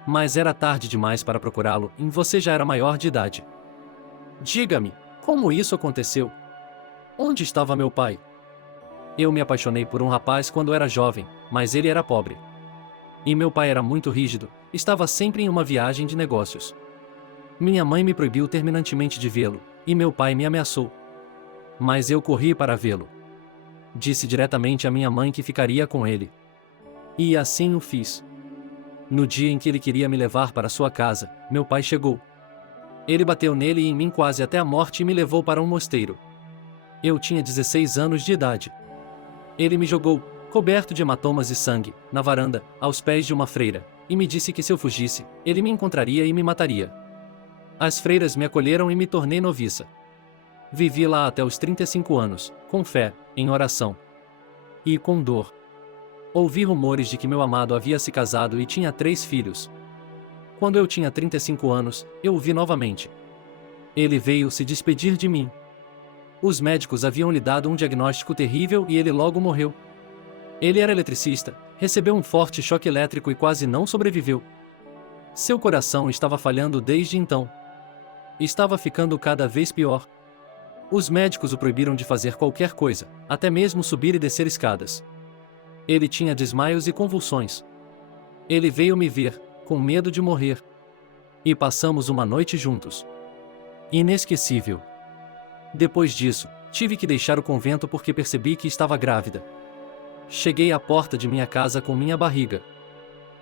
Mas era tarde demais para procurá-lo, e você já era maior de idade. Diga-me, como isso aconteceu? Onde estava meu pai? Eu me apaixonei por um rapaz quando era jovem, mas ele era pobre. E meu pai era muito rígido, estava sempre em uma viagem de negócios. Minha mãe me proibiu terminantemente de vê-lo, e meu pai me ameaçou. Mas eu corri para vê-lo. Disse diretamente à minha mãe que ficaria com ele. E assim o fiz. No dia em que ele queria me levar para sua casa, meu pai chegou. Ele bateu nele e em mim quase até a morte e me levou para um mosteiro. Eu tinha 16 anos de idade. Ele me jogou, coberto de hematomas e sangue, na varanda, aos pés de uma freira, e me disse que se eu fugisse, ele me encontraria e me mataria. As freiras me acolheram e me tornei noviça. Vivi lá até os 35 anos, com fé, em oração. E com dor. Ouvi rumores de que meu amado havia se casado e tinha 3 filhos. Quando eu tinha 35 anos, eu o vi novamente. Ele veio se despedir de mim. Os médicos haviam lhe dado um diagnóstico terrível e ele logo morreu. Ele era eletricista, recebeu um forte choque elétrico e quase não sobreviveu. Seu coração estava falhando desde então. Estava ficando cada vez pior. Os médicos o proibiram de fazer qualquer coisa, até mesmo subir e descer escadas. Ele tinha desmaios e convulsões. Ele veio me ver, com medo de morrer. E passamos uma noite juntos. Inesquecível. Depois disso, tive que deixar o convento porque percebi que estava grávida. Cheguei à porta de minha casa com minha barriga.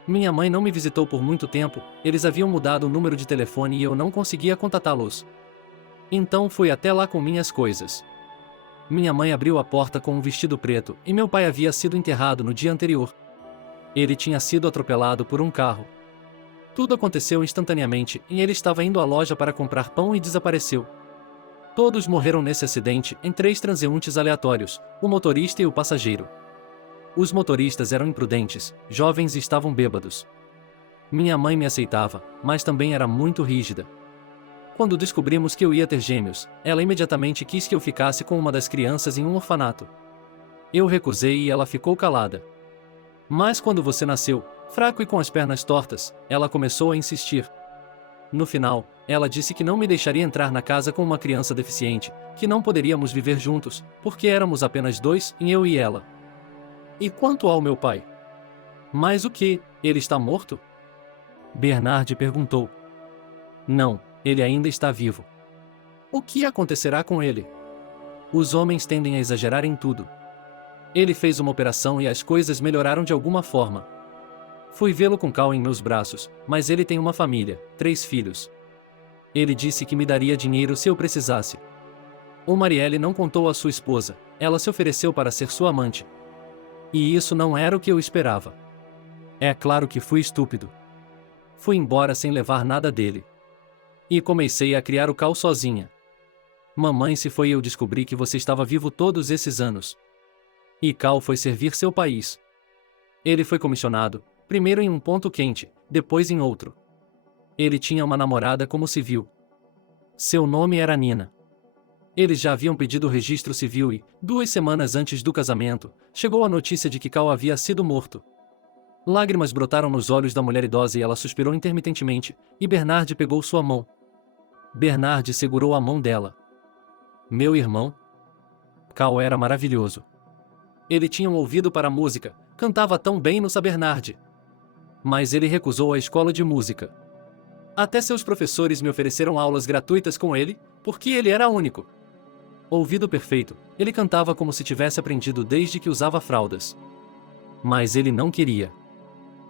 Minha mãe não me visitou por muito tempo, eles haviam mudado o número de telefone e eu não conseguia contatá-los. Então fui até lá com minhas coisas. Minha mãe abriu a porta com um vestido preto e meu pai havia sido enterrado no dia anterior. Ele tinha sido atropelado por um carro. Tudo aconteceu instantaneamente e ele estava indo à loja para comprar pão e desapareceu. Todos morreram nesse acidente em 3 transeuntes aleatórios, o motorista e o passageiro. Os motoristas eram imprudentes, jovens e estavam bêbados. Minha mãe me aceitava, mas também era muito rígida. Quando descobrimos que eu ia ter gêmeos, ela imediatamente quis que eu ficasse com uma das crianças em um orfanato. Eu recusei e ela ficou calada. Mas quando você nasceu, fraco e com as pernas tortas, ela começou a insistir. No final, ela disse que não me deixaria entrar na casa com uma criança deficiente, que não poderíamos viver juntos, porque éramos apenas 2, eu e ela. E quanto ao meu pai? Mas o que? Ele está morto? Bernard perguntou. Não, ele ainda está vivo. O que acontecerá com ele? Os homens tendem a exagerar em tudo. Ele fez uma operação e as coisas melhoraram de alguma forma. Fui vê-lo com Cal em meus braços, mas ele tem uma família, 3 filhos. Ele disse que me daria dinheiro se eu precisasse. O Marielle não contou à sua esposa, ela se ofereceu para ser sua amante. E isso não era o que eu esperava. É claro que fui estúpido. Fui embora sem levar nada dele. E comecei a criar o Cal sozinha. Mamãe se foi e eu descobri que você estava vivo todos esses anos. E Cal foi servir seu país. Ele foi comissionado, primeiro em um ponto quente, depois em outro. Ele tinha uma namorada como civil. Seu nome era Nina. Eles já haviam pedido o registro civil e, 2 semanas antes do casamento, chegou a notícia de que Cal havia sido morto. Lágrimas brotaram nos olhos da mulher idosa e ela suspirou intermitentemente, e Bernard pegou sua mão. Bernard segurou a mão dela. Meu irmão? Cal era maravilhoso. Ele tinha um ouvido para a música, cantava tão bem no Bernard. Mas ele recusou a escola de música. Até seus professores me ofereceram aulas gratuitas com ele, porque ele era único. Ouvido perfeito, ele cantava como se tivesse aprendido desde que usava fraldas. Mas ele não queria.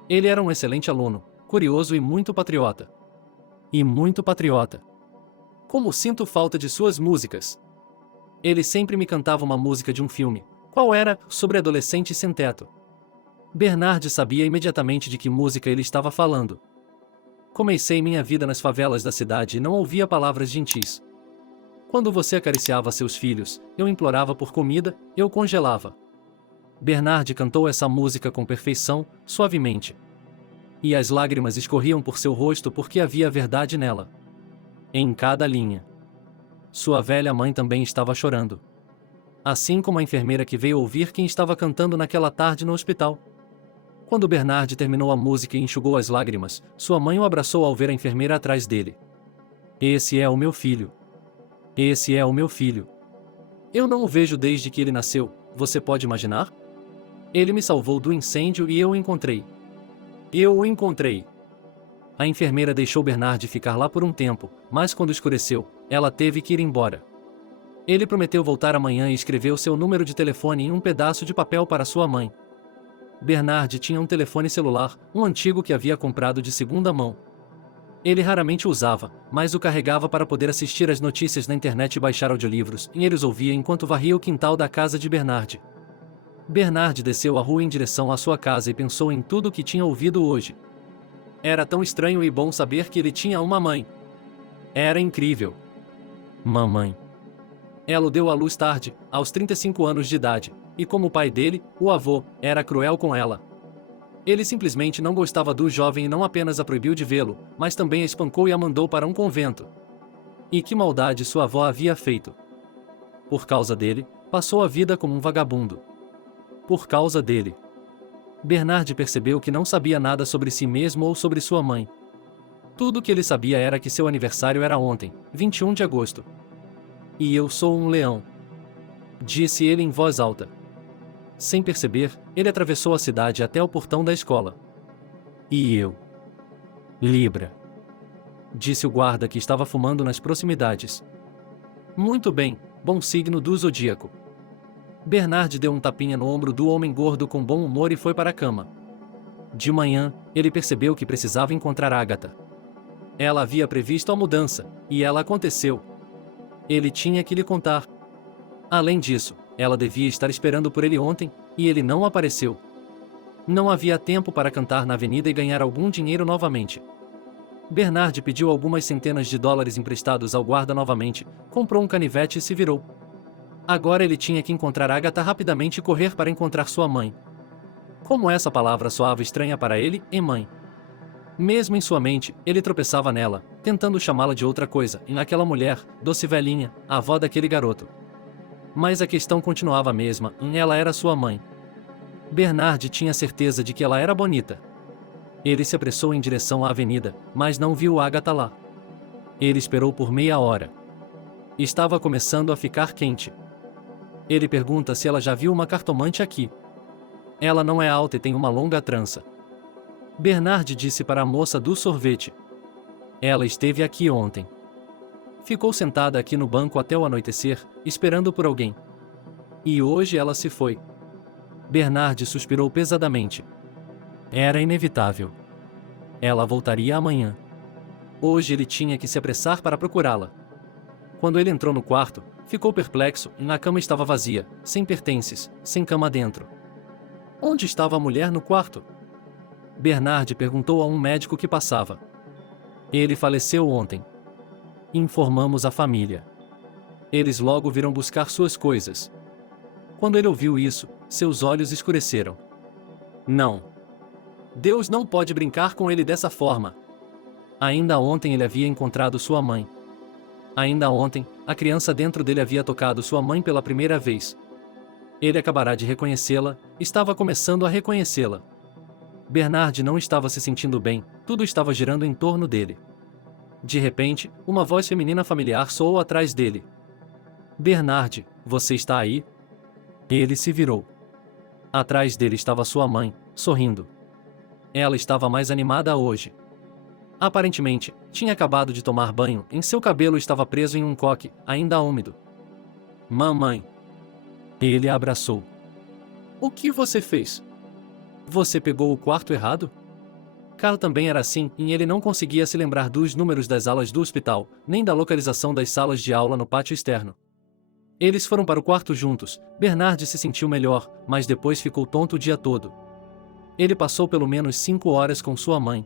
Ele era um excelente aluno, curioso e muito patriota. E muito patriota. Como sinto falta de suas músicas. Ele sempre me cantava uma música de um filme. Qual era? Sobre adolescente sem teto. Bernard sabia imediatamente de que música ele estava falando. Comecei minha vida nas favelas da cidade e não ouvia palavras gentis. Quando você acariciava seus filhos, eu implorava por comida, eu congelava. Bernard cantou essa música com perfeição, suavemente. E as lágrimas escorriam por seu rosto porque havia verdade nela. Em cada linha. Sua velha mãe também estava chorando. Assim como a enfermeira que veio ouvir quem estava cantando naquela tarde no hospital. Quando Bernard terminou a música e enxugou as lágrimas, sua mãe o abraçou ao ver a enfermeira atrás dele. Esse é o meu filho. Esse é o meu filho. Eu não o vejo desde que ele nasceu, você pode imaginar? Ele me salvou do incêndio e eu o encontrei. Eu o encontrei. A enfermeira deixou Bernard ficar lá por um tempo, mas quando escureceu, ela teve que ir embora. Ele prometeu voltar amanhã e escreveu seu número de telefone em um pedaço de papel para sua mãe. Bernard tinha um telefone celular, um antigo que havia comprado de segunda mão. Ele raramente o usava, mas o carregava para poder assistir às notícias na internet e baixar audiolivros, e ele os ouvia enquanto varria o quintal da casa de Bernard. Bernard desceu a rua em direção à sua casa e pensou em tudo o que tinha ouvido hoje. Era tão estranho e bom saber que ele tinha uma mãe. Era incrível. Mamãe. Ela o deu à luz tarde, aos 35 anos de idade, e como o pai dele, o avô, era cruel com ela. Ele simplesmente não gostava do jovem e não apenas a proibiu de vê-lo, mas também a espancou e a mandou para um convento. E que maldade sua avó havia feito. Por causa dele, passou a vida como um vagabundo. Por causa dele. Bernard percebeu que não sabia nada sobre si mesmo ou sobre sua mãe. Tudo o que ele sabia era que seu aniversário era ontem, 21 de agosto. E eu sou um leão. Disse ele em voz alta. Sem perceber, ele atravessou a cidade até o portão da escola. E eu? Libra. Disse o guarda que estava fumando nas proximidades. Muito bem, bom signo do zodíaco. Bernard deu um tapinha no ombro do homem gordo com bom humor e foi para a cama. De manhã, ele percebeu que precisava encontrar Agatha. Ela havia previsto a mudança, e ela aconteceu. Ele tinha que lhe contar. Além disso, ela devia estar esperando por ele ontem, e ele não apareceu. Não havia tempo para cantar na avenida e ganhar algum dinheiro novamente. Bernard pediu algumas centenas de dólares emprestados ao guarda novamente, comprou um canivete e se virou. Agora ele tinha que encontrar Agatha rapidamente e correr para encontrar sua mãe. Como essa palavra soava estranha para ele, e mãe. Mesmo em sua mente, ele tropeçava nela, tentando chamá-la de outra coisa, e naquela mulher, doce velhinha, a avó daquele garoto. Mas a questão continuava a mesma, ela era sua mãe. Bernard tinha certeza de que ela era bonita. Ele se apressou em direção à avenida, mas não viu Agatha lá. Ele esperou por meia hora. Estava começando a ficar quente. Ele pergunta se ela já viu uma cartomante aqui. Ela não é alta e tem uma longa trança. Bernard disse para a moça do sorvete. Ela esteve aqui ontem. Ficou sentada aqui no banco até o anoitecer, esperando por alguém. E hoje ela se foi. Bernard suspirou pesadamente. Era inevitável. Ela voltaria amanhã. Hoje ele tinha que se apressar para procurá-la. Quando ele entrou no quarto, ficou perplexo e a cama estava vazia, sem pertences, sem cama dentro. Onde estava a mulher no quarto? Bernard perguntou a um médico que passava. Ele faleceu ontem. Informamos a família. Eles logo viram buscar suas coisas. Quando ele ouviu isso, seus olhos escureceram. Não. Deus não pode brincar com ele dessa forma. Ainda ontem ele havia encontrado sua mãe. Ainda ontem, a criança dentro dele havia tocado sua mãe pela primeira vez. Ele acabará de reconhecê-la, estava começando a reconhecê-la. Bernard não estava se sentindo bem, tudo estava girando em torno dele. De repente, uma voz feminina familiar soou atrás dele. Bernard, você está aí? Ele se virou. Atrás dele estava sua mãe, sorrindo. Ela estava mais animada hoje. Aparentemente, tinha acabado de tomar banho, e seu cabelo estava preso em um coque, ainda úmido. Mamãe. Ele a abraçou. O que você fez? Você pegou o quarto errado? Carl também era assim, e ele não conseguia se lembrar dos números das alas do hospital, nem da localização das salas de aula no pátio externo. Eles foram para o quarto juntos. Bernard se sentiu melhor, mas depois ficou tonto o dia todo. Ele passou pelo menos 5 horas com sua mãe.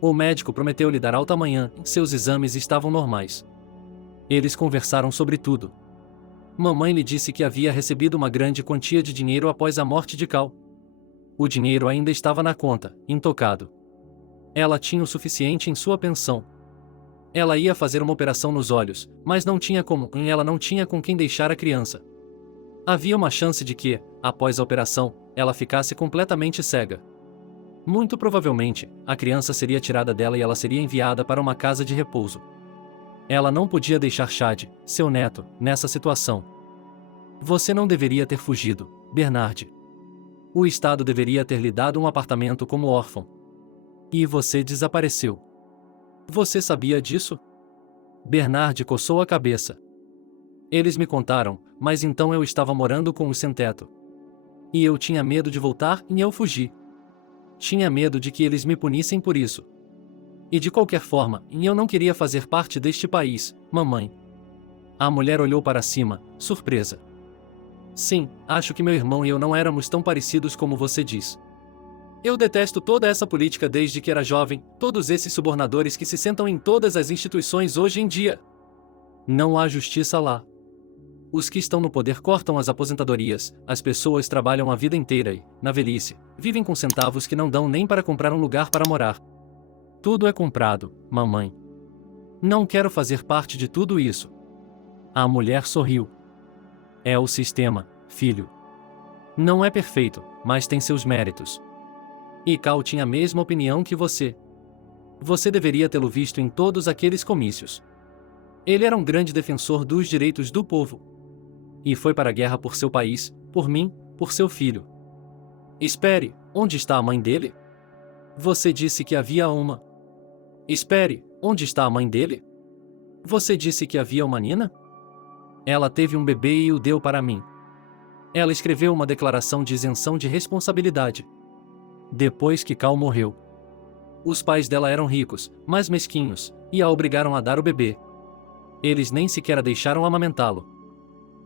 O médico prometeu lhe dar alta amanhã, seus exames estavam normais. Eles conversaram sobre tudo. Mamãe lhe disse que havia recebido uma grande quantia de dinheiro após a morte de Cal. O dinheiro ainda estava na conta, intocado. Ela tinha o suficiente em sua pensão. Ela ia fazer uma operação nos olhos, mas não tinha como, e ela não tinha com quem deixar a criança. Havia uma chance de que, após a operação, ela ficasse completamente cega. Muito provavelmente, a criança seria tirada dela e ela seria enviada para uma casa de repouso. Ela não podia deixar Chad, seu neto, nessa situação. Você não deveria ter fugido, Bernard. O Estado deveria ter lhe dado um apartamento como órfão. E você desapareceu. Você sabia disso? Bernard coçou a cabeça. Eles me contaram, mas então eu estava morando com o sem-teto. E eu tinha medo de voltar e eu fugi. Tinha medo de que eles me punissem por isso. E de qualquer forma, eu não queria fazer parte deste país, mamãe. A mulher olhou para cima, surpresa. Sim, acho que meu irmão e eu não éramos tão parecidos como você diz. Eu detesto toda essa política desde que era jovem, todos esses subornadores que se sentam em todas as instituições hoje em dia. Não há justiça lá. Os que estão no poder cortam as aposentadorias, as pessoas trabalham a vida inteira e, na velhice, vivem com centavos que não dão nem para comprar um lugar para morar. Tudo é comprado, mamãe. Não quero fazer parte de tudo isso. A mulher sorriu. É o sistema, filho. Não é perfeito, mas tem seus méritos. E Cal tinha a mesma opinião que você. Você deveria tê-lo visto em todos aqueles comícios. Ele era um grande defensor dos direitos do povo. E foi para a guerra por seu país, por mim, por seu filho. Espere, onde está a mãe dele? Você disse que havia uma. Espere, onde está a mãe dele? Você disse que havia uma Nina? Ela teve um bebê e o deu para mim. Ela escreveu uma declaração de isenção de responsabilidade. Depois que Cal morreu. Os pais dela eram ricos, mas mesquinhos, e a obrigaram a dar o bebê. Eles nem sequer a deixaram amamentá-lo.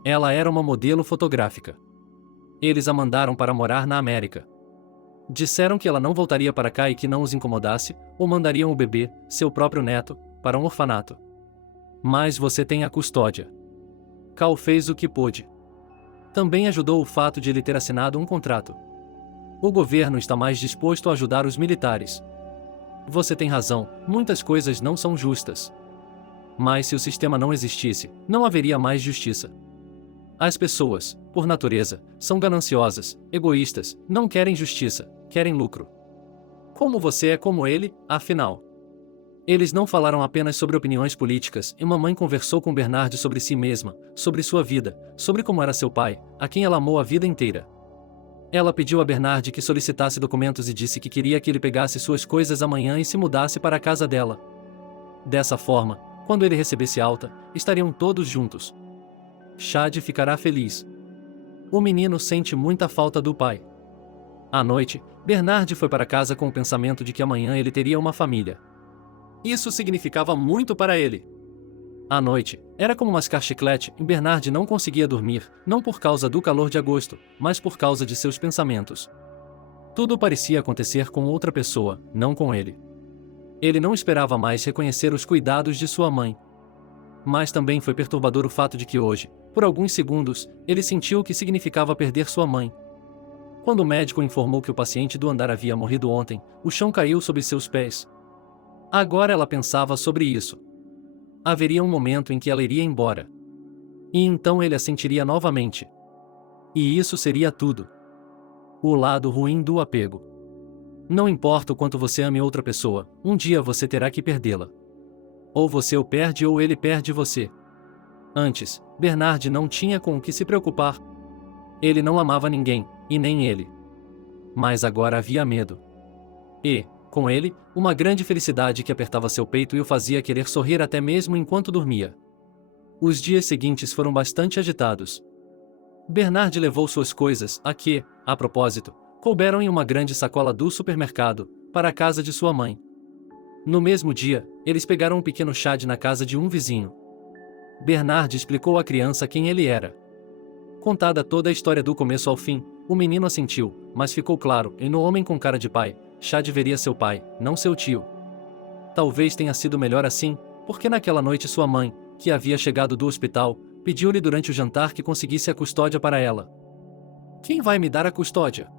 Ela era uma modelo fotográfica. Eles a mandaram para morar na América. Disseram que ela não voltaria para cá e que não os incomodasse, ou mandariam o bebê, seu próprio neto, para um orfanato. Mas você tem a custódia. Cal fez o que pôde. Também ajudou o fato de ele ter assinado um contrato. O governo está mais disposto a ajudar os militares. Você tem razão, muitas coisas não são justas. Mas se o sistema não existisse, não haveria mais justiça. As pessoas, por natureza, são gananciosas, egoístas, não querem justiça, querem lucro. Como você é como ele, afinal. Eles não falaram apenas sobre opiniões políticas, e mamãe conversou com Bernard sobre si mesma, sobre sua vida, sobre como era seu pai, a quem ela amou a vida inteira. Ela pediu a Bernard que solicitasse documentos e disse que queria que ele pegasse suas coisas amanhã e se mudasse para a casa dela. Dessa forma, quando ele recebesse alta, estariam todos juntos. Chad ficará feliz. O menino sente muita falta do pai. À noite, Bernard foi para casa com o pensamento de que amanhã ele teria uma família. Isso significava muito para ele. À noite, era como mascar chiclete e Bernard não conseguia dormir, não por causa do calor de agosto, mas por causa de seus pensamentos. Tudo parecia acontecer com outra pessoa, não com ele. Ele não esperava mais reconhecer os cuidados de sua mãe. Mas também foi perturbador o fato de que hoje, por alguns segundos, ele sentiu o que significava perder sua mãe. Quando o médico informou que o paciente do andar havia morrido ontem, o chão caiu sob seus pés. Agora ela pensava sobre isso. Haveria um momento em que ela iria embora. E então ele a sentiria novamente. E isso seria tudo. O lado ruim do apego. Não importa o quanto você ame outra pessoa, um dia você terá que perdê-la. Ou você o perde ou ele perde você. Antes, Bernard não tinha com o que se preocupar. Ele não amava ninguém, e nem ele. Mas agora havia medo. E, com ele, uma grande felicidade que apertava seu peito e o fazia querer sorrir até mesmo enquanto dormia. Os dias seguintes foram bastante agitados. Bernard levou suas coisas, a que, a propósito, couberam em uma grande sacola do supermercado, para a casa de sua mãe. No mesmo dia, eles pegaram um pequeno Chad na casa de um vizinho. Bernard explicou à criança quem ele era. Contada toda a história do começo ao fim, O menino assentiu, mas ficou claro, e no homem com cara de pai, Chad veria seu pai, não seu tio. Talvez tenha sido melhor assim, porque naquela noite sua mãe, que havia chegado do hospital, pediu-lhe durante o jantar que conseguisse a custódia para ela. Quem vai me dar a custódia?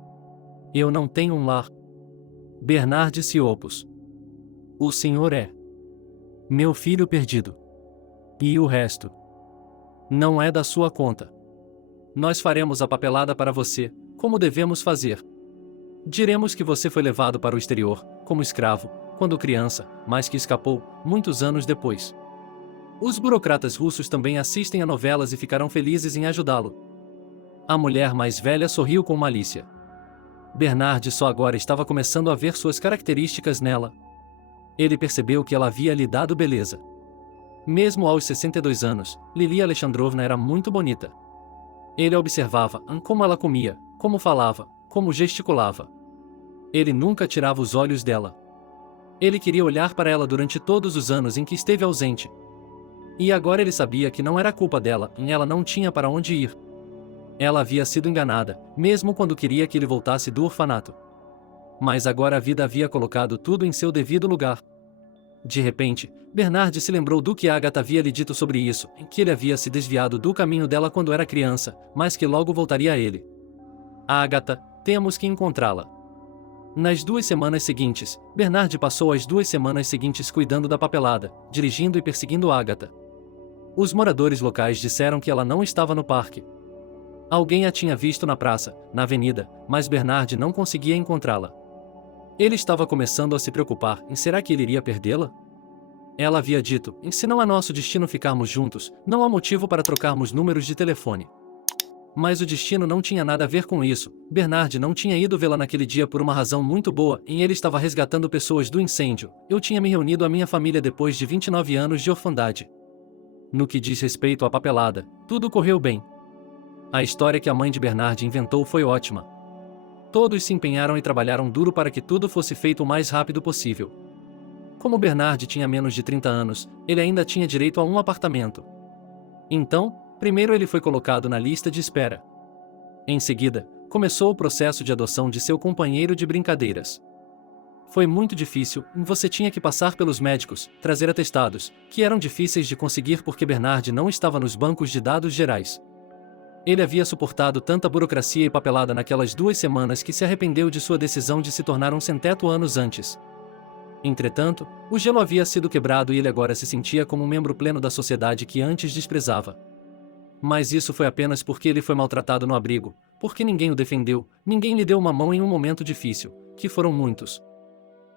Eu não tenho um lar. Bernard se opôs. O senhor é meu filho perdido. E o resto? Não é da sua conta. Nós faremos a papelada para você, como devemos fazer. Diremos que você foi levado para o exterior, como escravo, quando criança, mas que escapou, muitos anos depois. Os burocratas russos também assistem a novelas e ficarão felizes em ajudá-lo. A mulher mais velha sorriu com malícia. Bernard só agora estava começando a ver suas características nela. Ele percebeu que ela havia lhe dado beleza. Mesmo aos 62 anos, Lilia Alexandrovna era muito bonita. Ele observava como ela comia, como falava, como gesticulava. Ele nunca tirava os olhos dela. Ele queria olhar para ela durante todos os anos em que esteve ausente. E agora ele sabia que não era culpa dela, e ela não tinha para onde ir. Ela havia sido enganada, mesmo quando queria que ele voltasse do orfanato. Mas agora a vida havia colocado tudo em seu devido lugar. De repente, Bernard se lembrou do que Agatha havia lhe dito sobre isso, em que ele havia se desviado do caminho dela quando era criança, mas que logo voltaria a ele. Agatha, temos que encontrá-la. Nas 2 semanas seguintes, Bernard passou as 2 semanas seguintes cuidando da papelada, dirigindo e perseguindo Agatha. Os moradores locais disseram que ela não estava no parque. Alguém a tinha visto na praça, na avenida, mas Bernard não conseguia encontrá-la. Ele estava começando a se preocupar em será que ele iria perdê-la? Ela havia dito, se não é nosso destino ficarmos juntos, não há motivo para trocarmos números de telefone. Mas o destino não tinha nada a ver com isso. Bernard não tinha ido vê-la naquele dia por uma razão muito boa, e ele estava resgatando pessoas do incêndio. Eu tinha me reunido à minha família depois de 29 anos de orfandade. No que diz respeito à papelada, tudo correu bem. A história que a mãe de Bernard inventou foi ótima. Todos se empenharam e trabalharam duro para que tudo fosse feito o mais rápido possível. Como Bernard tinha menos de 30 anos, ele ainda tinha direito a um apartamento. Então, primeiro ele foi colocado na lista de espera. Em seguida, começou o processo de adoção de seu companheiro de brincadeiras. Foi muito difícil, você tinha que passar pelos médicos, trazer atestados, que eram difíceis de conseguir porque Bernard não estava nos bancos de dados gerais. Ele havia suportado tanta burocracia e papelada naquelas 2 semanas que se arrependeu de sua decisão de se tornar um sem-teto anos antes. Entretanto, o gelo havia sido quebrado e ele agora se sentia como um membro pleno da sociedade que antes desprezava. Mas isso foi apenas porque ele foi maltratado no abrigo, porque ninguém o defendeu, ninguém lhe deu uma mão em um momento difícil, que foram muitos.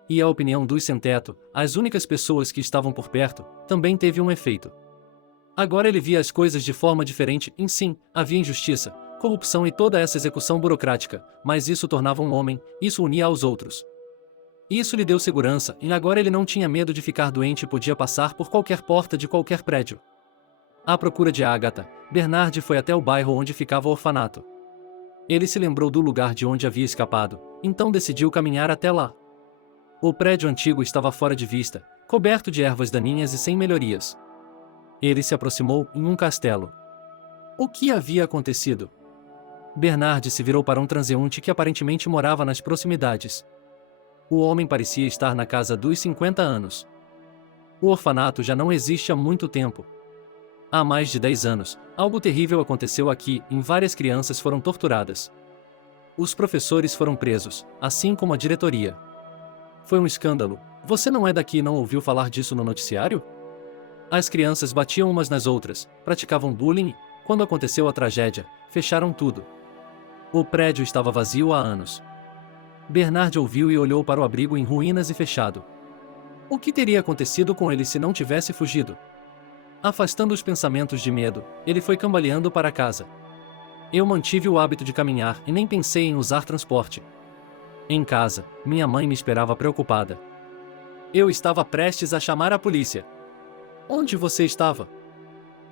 E a opinião dos sem-teto, as únicas pessoas que estavam por perto, também teve um efeito. Agora ele via as coisas de forma diferente, e sim, havia injustiça, corrupção e toda essa execução burocrática, mas isso tornava um homem, isso unia aos outros. Isso lhe deu segurança, e agora ele não tinha medo de ficar doente e podia passar por qualquer porta de qualquer prédio. À procura de Agatha, Bernard foi até o bairro onde ficava o orfanato. Ele se lembrou do lugar de onde havia escapado, então decidiu caminhar até lá. O prédio antigo estava fora de vista, coberto de ervas daninhas e sem melhorias. Ele se aproximou em um castelo. O que havia acontecido? Bernard se virou para um transeunte que aparentemente morava nas proximidades. O homem parecia estar na casa dos 50 anos. O orfanato já não existe há muito tempo. Há mais de 10 anos, algo terrível aconteceu aqui e várias crianças foram torturadas. Os professores foram presos, assim como a diretoria. Foi um escândalo. Você não é daqui e não ouviu falar disso no noticiário? As crianças batiam umas nas outras, praticavam bullying e, quando aconteceu a tragédia, fecharam tudo. O prédio estava vazio há anos. Bernard ouviu e olhou para o abrigo em ruínas e fechado. O que teria acontecido com ele se não tivesse fugido? Afastando os pensamentos de medo, ele foi cambaleando para casa. Eu mantive o hábito de caminhar e nem pensei em usar transporte. Em casa, minha mãe me esperava preocupada. Eu estava prestes a chamar a polícia. Onde você estava?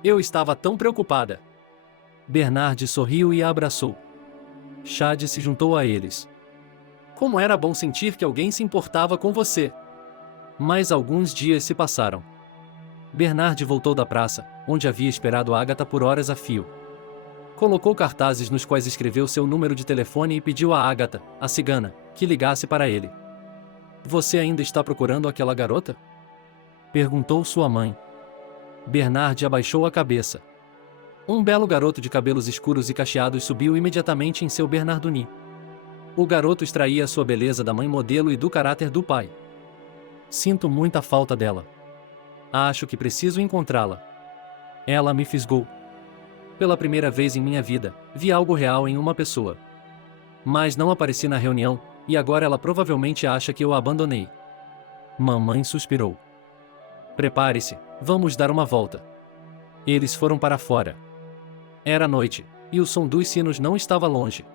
Eu estava tão preocupada. Bernard sorriu e a abraçou. Chad se juntou a eles. Como era bom sentir que alguém se importava com você. Mas alguns dias se passaram. Bernard voltou da praça, onde havia esperado Agatha por horas a fio. Colocou cartazes nos quais escreveu seu número de telefone e pediu a Agatha, a cigana, que ligasse para ele. Você ainda está procurando aquela garota? Perguntou sua mãe. Bernard abaixou a cabeça. Um belo garoto de cabelos escuros e cacheados subiu imediatamente em seu Bernardoni. O garoto extraía sua beleza da mãe modelo e do caráter do pai. Sinto muita falta dela. Acho que preciso encontrá-la. Ela me fisgou. Pela primeira vez em minha vida, vi algo real em uma pessoa. Mas não apareci na reunião, e agora ela provavelmente acha que eu a abandonei. Mamãe suspirou. Prepare-se, vamos dar uma volta. Eles foram para fora. Era noite, e o som dos sinos não estava longe.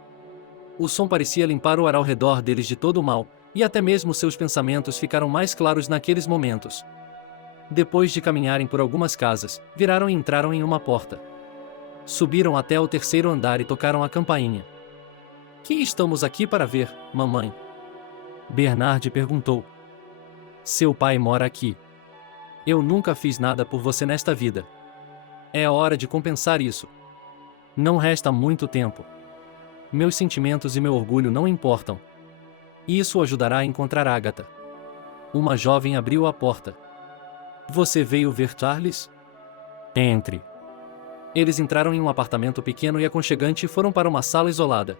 O som parecia limpar o ar ao redor deles de todo o mal, e até mesmo seus pensamentos ficaram mais claros naqueles momentos. Depois de caminharem por algumas casas, viraram e entraram em uma porta. Subiram até o terceiro andar e tocaram a campainha. Que estamos aqui para ver, mamãe? Bernard perguntou. Seu pai mora aqui. Eu nunca fiz nada por você nesta vida. É hora de compensar isso. Não resta muito tempo. Meus sentimentos e meu orgulho não importam. Isso ajudará a encontrar Agatha. Uma jovem abriu a porta. Você veio ver Charles? Entre. Eles entraram em um apartamento pequeno e aconchegante e foram para uma sala isolada.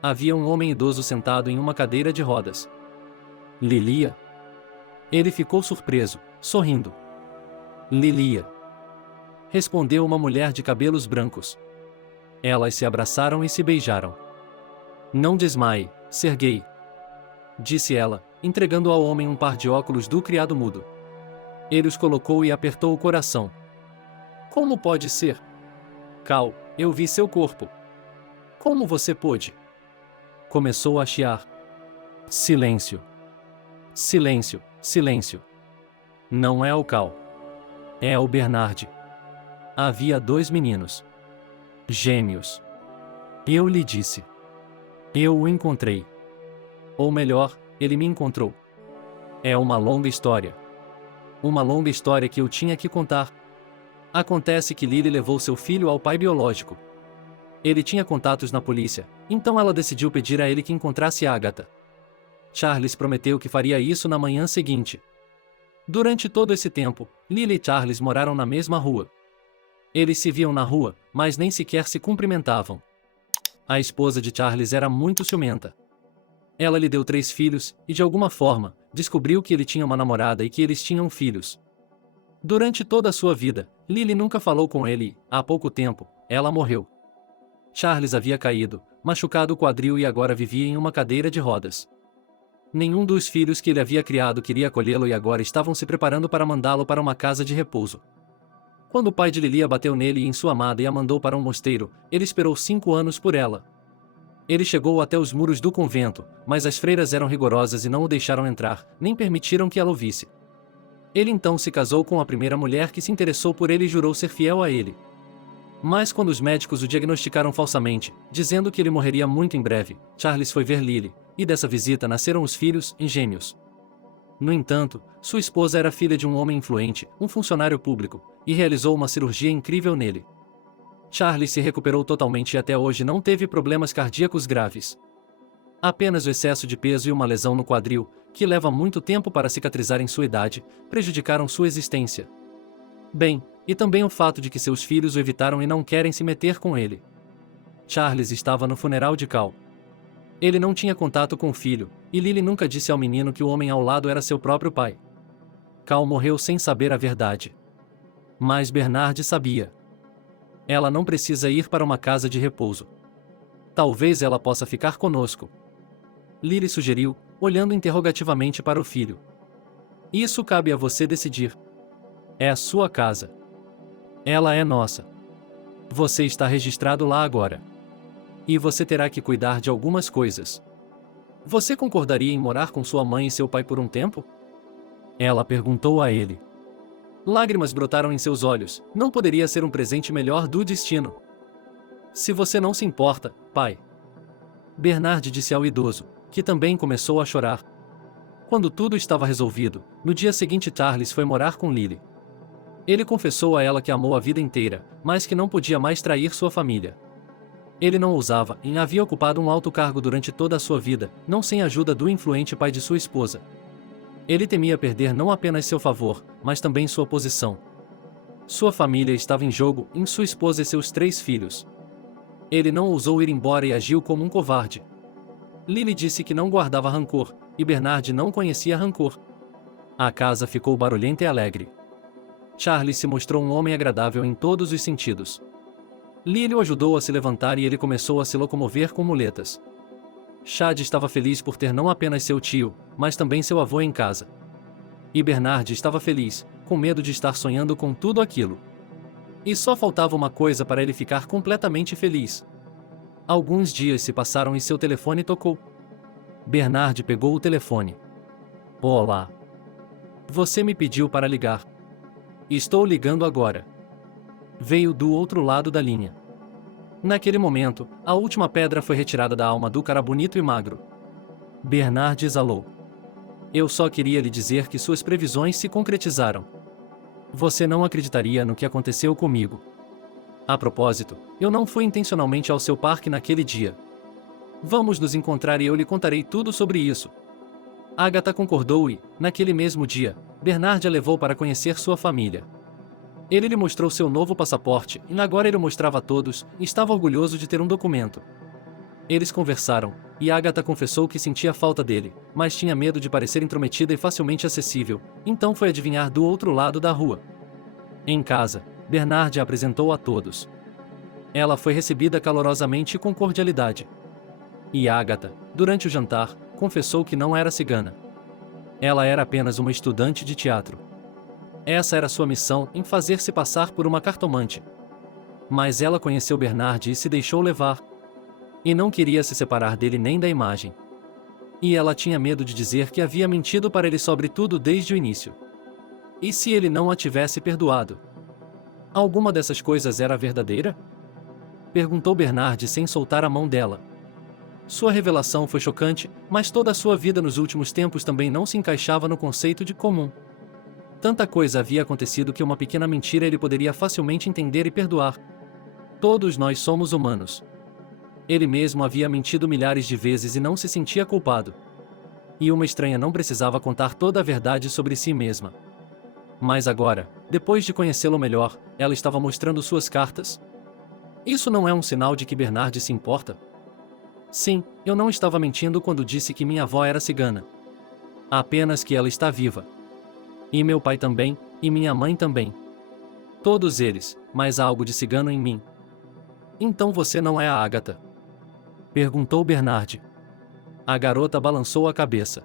Havia um homem idoso sentado em uma cadeira de rodas. Lilia? Ele ficou surpreso, sorrindo. Lilia. Respondeu uma mulher de cabelos brancos. Elas se abraçaram e se beijaram. Não desmaie, Serguei, disse ela, entregando ao homem um par de óculos do criado mudo. Ele os colocou e apertou o coração. Como pode ser? Cal, eu vi seu corpo. Como você pôde? Começou a chiar. Silêncio. Silêncio, silêncio. Não é o Cal. É o Bernard. Havia 2 meninos. Gêmeos. Eu lhe disse. Eu o encontrei. Ou melhor, ele me encontrou. É uma longa história. Uma longa história que eu tinha que contar. Acontece que Lily levou seu filho ao pai biológico. Ele tinha contatos na polícia, então ela decidiu pedir a ele que encontrasse Agatha. Charles prometeu que faria isso na manhã seguinte. Durante todo esse tempo, Lily e Charles moraram na mesma rua. Eles se viam na rua, mas nem sequer se cumprimentavam. A esposa de Charles era muito ciumenta. Ela lhe deu 3 filhos, e de alguma forma, descobriu que ele tinha uma namorada e que eles tinham filhos. Durante toda a sua vida, Lily nunca falou com ele e, há pouco tempo, ela morreu. Charles havia caído, machucado o quadril e agora vivia em uma cadeira de rodas. Nenhum dos filhos que ele havia criado queria acolhê-lo e agora estavam se preparando para mandá-lo para uma casa de repouso. Quando o pai de Lily abateu nele e em sua amada e a mandou para um mosteiro, ele esperou 5 anos por ela. Ele chegou até os muros do convento, mas as freiras eram rigorosas e não o deixaram entrar, nem permitiram que ela o visse. Ele então se casou com a primeira mulher que se interessou por ele e jurou ser fiel a ele. Mas quando os médicos o diagnosticaram falsamente, dizendo que ele morreria muito em breve, Charles foi ver Lily, e dessa visita nasceram os filhos, gêmeos. No entanto, sua esposa era filha de um homem influente, um funcionário público, e realizou uma cirurgia incrível nele. Charles se recuperou totalmente e até hoje não teve problemas cardíacos graves. Apenas o excesso de peso e uma lesão no quadril, que leva muito tempo para cicatrizar em sua idade, prejudicaram sua existência. Bem, e também o fato de que seus filhos o evitaram e não querem se meter com ele. Charles estava no funeral de Cal. Ele não tinha contato com o filho, e Lily nunca disse ao menino que o homem ao lado era seu próprio pai. Cal morreu sem saber a verdade. Mas Bernard sabia. Ela não precisa ir para uma casa de repouso. Talvez ela possa ficar conosco. Lily sugeriu, olhando interrogativamente para o filho. Isso cabe a você decidir. É a sua casa. Ela é nossa. Você está registrado lá agora. E você terá que cuidar de algumas coisas. Você concordaria em morar com sua mãe e seu pai por um tempo? Ela perguntou a ele. Lágrimas brotaram em seus olhos. Não poderia ser um presente melhor do destino. Se você não se importa, pai. Bernard disse ao idoso, que também começou a chorar. Quando tudo estava resolvido, no dia seguinte Charles foi morar com Lily. Ele confessou a ela que amou a vida inteira, mas que não podia mais trair sua família. Ele não ousava e havia ocupado um alto cargo durante toda a sua vida, não sem a ajuda do influente pai de sua esposa. Ele temia perder não apenas seu favor, mas também sua posição. Sua família estava em jogo, em sua esposa e seus 3 filhos. Ele não ousou ir embora e agiu como um covarde. Lily disse que não guardava rancor, e Bernard não conhecia rancor. A casa ficou barulhenta e alegre. Charlie se mostrou um homem agradável em todos os sentidos. Lily o ajudou a se levantar e ele começou a se locomover com muletas. Chad estava feliz por ter não apenas seu tio, mas também seu avô em casa. E Bernard estava feliz, com medo de estar sonhando com tudo aquilo. E só faltava uma coisa para ele ficar completamente feliz. Alguns dias se passaram e seu telefone tocou. Bernard pegou o telefone. Olá. Você me pediu para ligar. Estou ligando agora. Veio do outro lado da linha. Naquele momento, a última pedra foi retirada da alma do cara bonito e magro. Bernard exalou. Eu só queria lhe dizer que suas previsões se concretizaram. Você não acreditaria no que aconteceu comigo. A propósito, eu não fui intencionalmente ao seu parque naquele dia. Vamos nos encontrar e eu lhe contarei tudo sobre isso. Agatha concordou e, naquele mesmo dia, Bernard a levou para conhecer sua família. Ele lhe mostrou seu novo passaporte e agora ele o mostrava a todos e estava orgulhoso de ter um documento. Eles conversaram, e Agatha confessou que sentia falta dele, mas tinha medo de parecer intrometida e facilmente acessível, então foi adivinhar do outro lado da rua. Em casa, Bernard a apresentou a todos. Ela foi recebida calorosamente e com cordialidade. E Agatha, durante o jantar, confessou que não era cigana. Ela era apenas uma estudante de teatro. Essa era sua missão, em fazer-se passar por uma cartomante. Mas ela conheceu Bernard e se deixou levar. E não queria se separar dele nem da imagem. E ela tinha medo de dizer que havia mentido para ele sobre tudo desde o início. E se ele não a tivesse perdoado? Alguma dessas coisas era verdadeira? Perguntou Bernard sem soltar a mão dela. Sua revelação foi chocante, mas toda a sua vida nos últimos tempos também não se encaixava no conceito de comum. Tanta coisa havia acontecido que uma pequena mentira ele poderia facilmente entender e perdoar. Todos nós somos humanos. Ele mesmo havia mentido milhares de vezes e não se sentia culpado. E uma estranha não precisava contar toda a verdade sobre si mesma. Mas agora, depois de conhecê-lo melhor, ela estava mostrando suas cartas? Isso não é um sinal de que Bernard se importa? Sim, eu não estava mentindo quando disse que minha avó era cigana. Apenas que ela está viva. E meu pai também, e minha mãe também. Todos eles, mas há algo de cigano em mim. Então você não é a Agatha? Perguntou Bernard. A garota balançou a cabeça.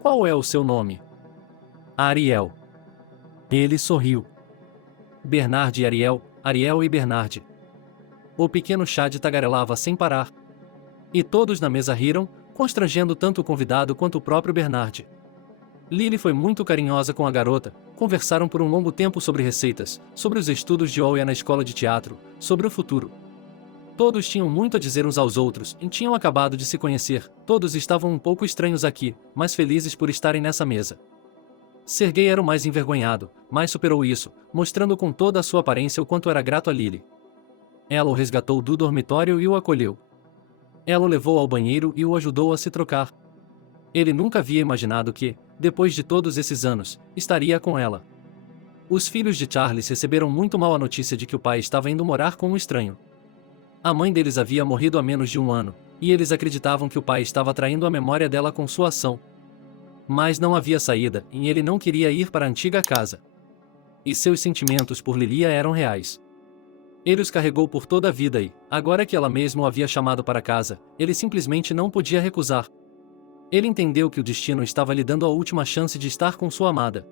Qual é o seu nome? Ariel. Ele sorriu. Bernard e Ariel, Ariel e Bernard. O pequeno Chad tagarelava sem parar. E todos na mesa riram, constrangendo tanto o convidado quanto o próprio Bernard. Lily foi muito carinhosa com a garota, conversaram por um longo tempo sobre receitas, sobre os estudos de Oya na escola de teatro, sobre o futuro. Todos tinham muito a dizer uns aos outros e tinham acabado de se conhecer, todos estavam um pouco estranhos aqui, mas felizes por estarem nessa mesa. Sergei era o mais envergonhado, mas superou isso, mostrando com toda a sua aparência o quanto era grato a Lily. Ela o resgatou do dormitório e o acolheu. Ela o levou ao banheiro e o ajudou a se trocar. Ele nunca havia imaginado que, depois de todos esses anos, estaria com ela. Os filhos de Charles receberam muito mal a notícia de que o pai estava indo morar com um estranho. A mãe deles havia morrido há menos de um ano, e eles acreditavam que o pai estava traindo a memória dela com sua ação. Mas não havia saída, e ele não queria ir para a antiga casa. E seus sentimentos por Lilia eram reais. Ele os carregou por toda a vida e, agora que ela mesma o havia chamado para casa, ele simplesmente não podia recusar. Ele entendeu que o destino estava lhe dando a última chance de estar com sua amada.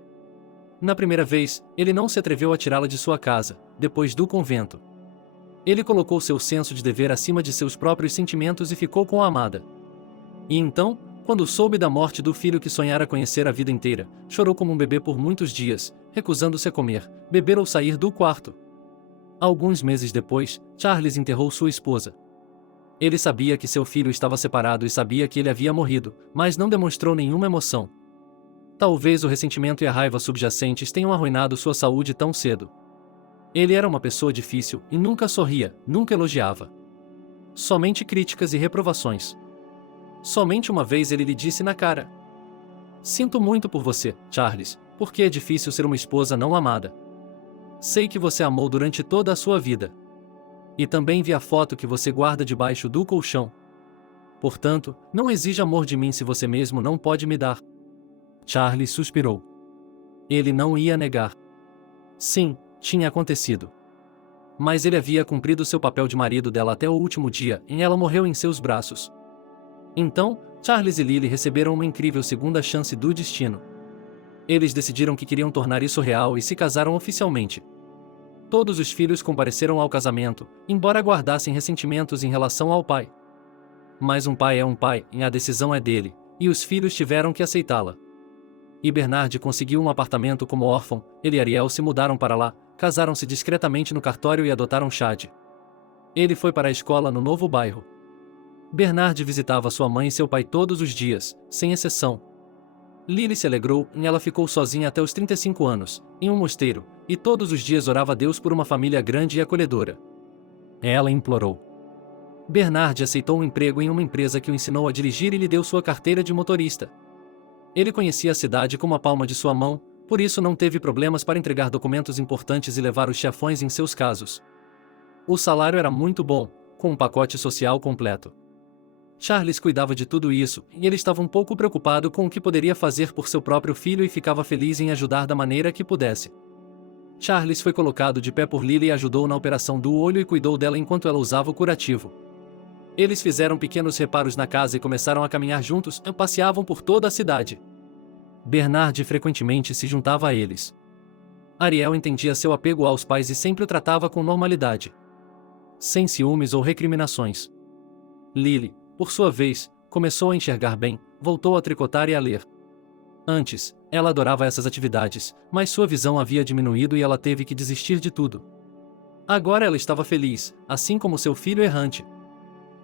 Na primeira vez, ele não se atreveu a tirá-la de sua casa, depois do convento. Ele colocou seu senso de dever acima de seus próprios sentimentos e ficou com a amada. E então, quando soube da morte do filho que sonhara conhecer a vida inteira, chorou como um bebê por muitos dias, recusando-se a comer, beber ou sair do quarto. Alguns meses depois, Charles enterrou sua esposa. Ele sabia que seu filho estava separado e sabia que ele havia morrido, mas não demonstrou nenhuma emoção. Talvez o ressentimento e a raiva subjacentes tenham arruinado sua saúde tão cedo. Ele era uma pessoa difícil e nunca sorria, nunca elogiava. Somente críticas e reprovações. Somente uma vez ele lhe disse na cara: "Sinto muito por você, Charles, porque é difícil ser uma esposa não amada. Sei que você amou durante toda a sua vida. E também vi a foto que você guarda debaixo do colchão. Portanto, não exija amor de mim se você mesmo não pode me dar." Charles suspirou. Ele não ia negar. Sim, tinha acontecido. Mas ele havia cumprido seu papel de marido dela até o último dia, e ela morreu em seus braços. Então, Charles e Lily receberam uma incrível segunda chance do destino. Eles decidiram que queriam tornar isso real e se casaram oficialmente. Todos os filhos compareceram ao casamento, embora guardassem ressentimentos em relação ao pai. Mas um pai é um pai, e a decisão é dele, e os filhos tiveram que aceitá-la. E Bernard conseguiu um apartamento como órfão, ele e Ariel se mudaram para lá, casaram-se discretamente no cartório e adotaram Chad. Ele foi para a escola no novo bairro. Bernard visitava sua mãe e seu pai todos os dias, sem exceção. Lily se alegrou e ela ficou sozinha até os 35 anos, em um mosteiro, e todos os dias orava a Deus por uma família grande e acolhedora. Ela implorou. Bernard aceitou um emprego em uma empresa que o ensinou a dirigir e lhe deu sua carteira de motorista. Ele conhecia a cidade como a palma de sua mão, por isso não teve problemas para entregar documentos importantes e levar os chefões em seus casos. O salário era muito bom, com um pacote social completo. Charles cuidava de tudo isso, e ele estava um pouco preocupado com o que poderia fazer por seu próprio filho e ficava feliz em ajudar da maneira que pudesse. Charles foi colocado de pé por Lily e ajudou na operação do olho e cuidou dela enquanto ela usava o curativo. Eles fizeram pequenos reparos na casa e começaram a caminhar juntos, e passeavam por toda a cidade. Bernard frequentemente se juntava a eles. Ariel entendia seu apego aos pais e sempre o tratava com normalidade, sem ciúmes ou recriminações. Lily, por sua vez, começou a enxergar bem, voltou a tricotar e a ler. Antes, ela adorava essas atividades, mas sua visão havia diminuído e ela teve que desistir de tudo. Agora ela estava feliz, assim como seu filho errante.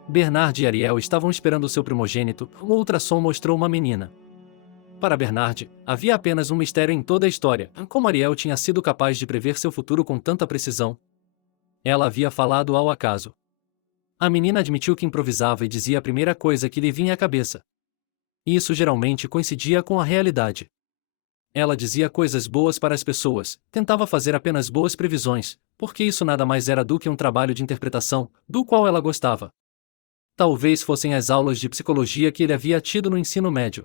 Bernard e Ariel estavam esperando seu primogênito, o ultrassom mostrou uma menina. Para Bernard, havia apenas um mistério em toda a história, como Ariel tinha sido capaz de prever seu futuro com tanta precisão. Ela havia falado ao acaso. A menina admitiu que improvisava e dizia a primeira coisa que lhe vinha à cabeça. Isso geralmente coincidia com a realidade. Ela dizia coisas boas para as pessoas, tentava fazer apenas boas previsões, porque isso nada mais era do que um trabalho de interpretação, do qual ela gostava. Talvez fossem as aulas de psicologia que ele havia tido no ensino médio.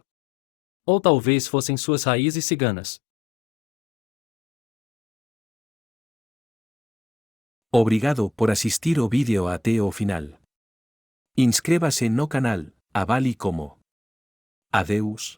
Ou talvez fossem suas raízes ciganas. Obrigado por asistir ao vídeo até o final. Inscreva-se no canal, avale como. Adeus.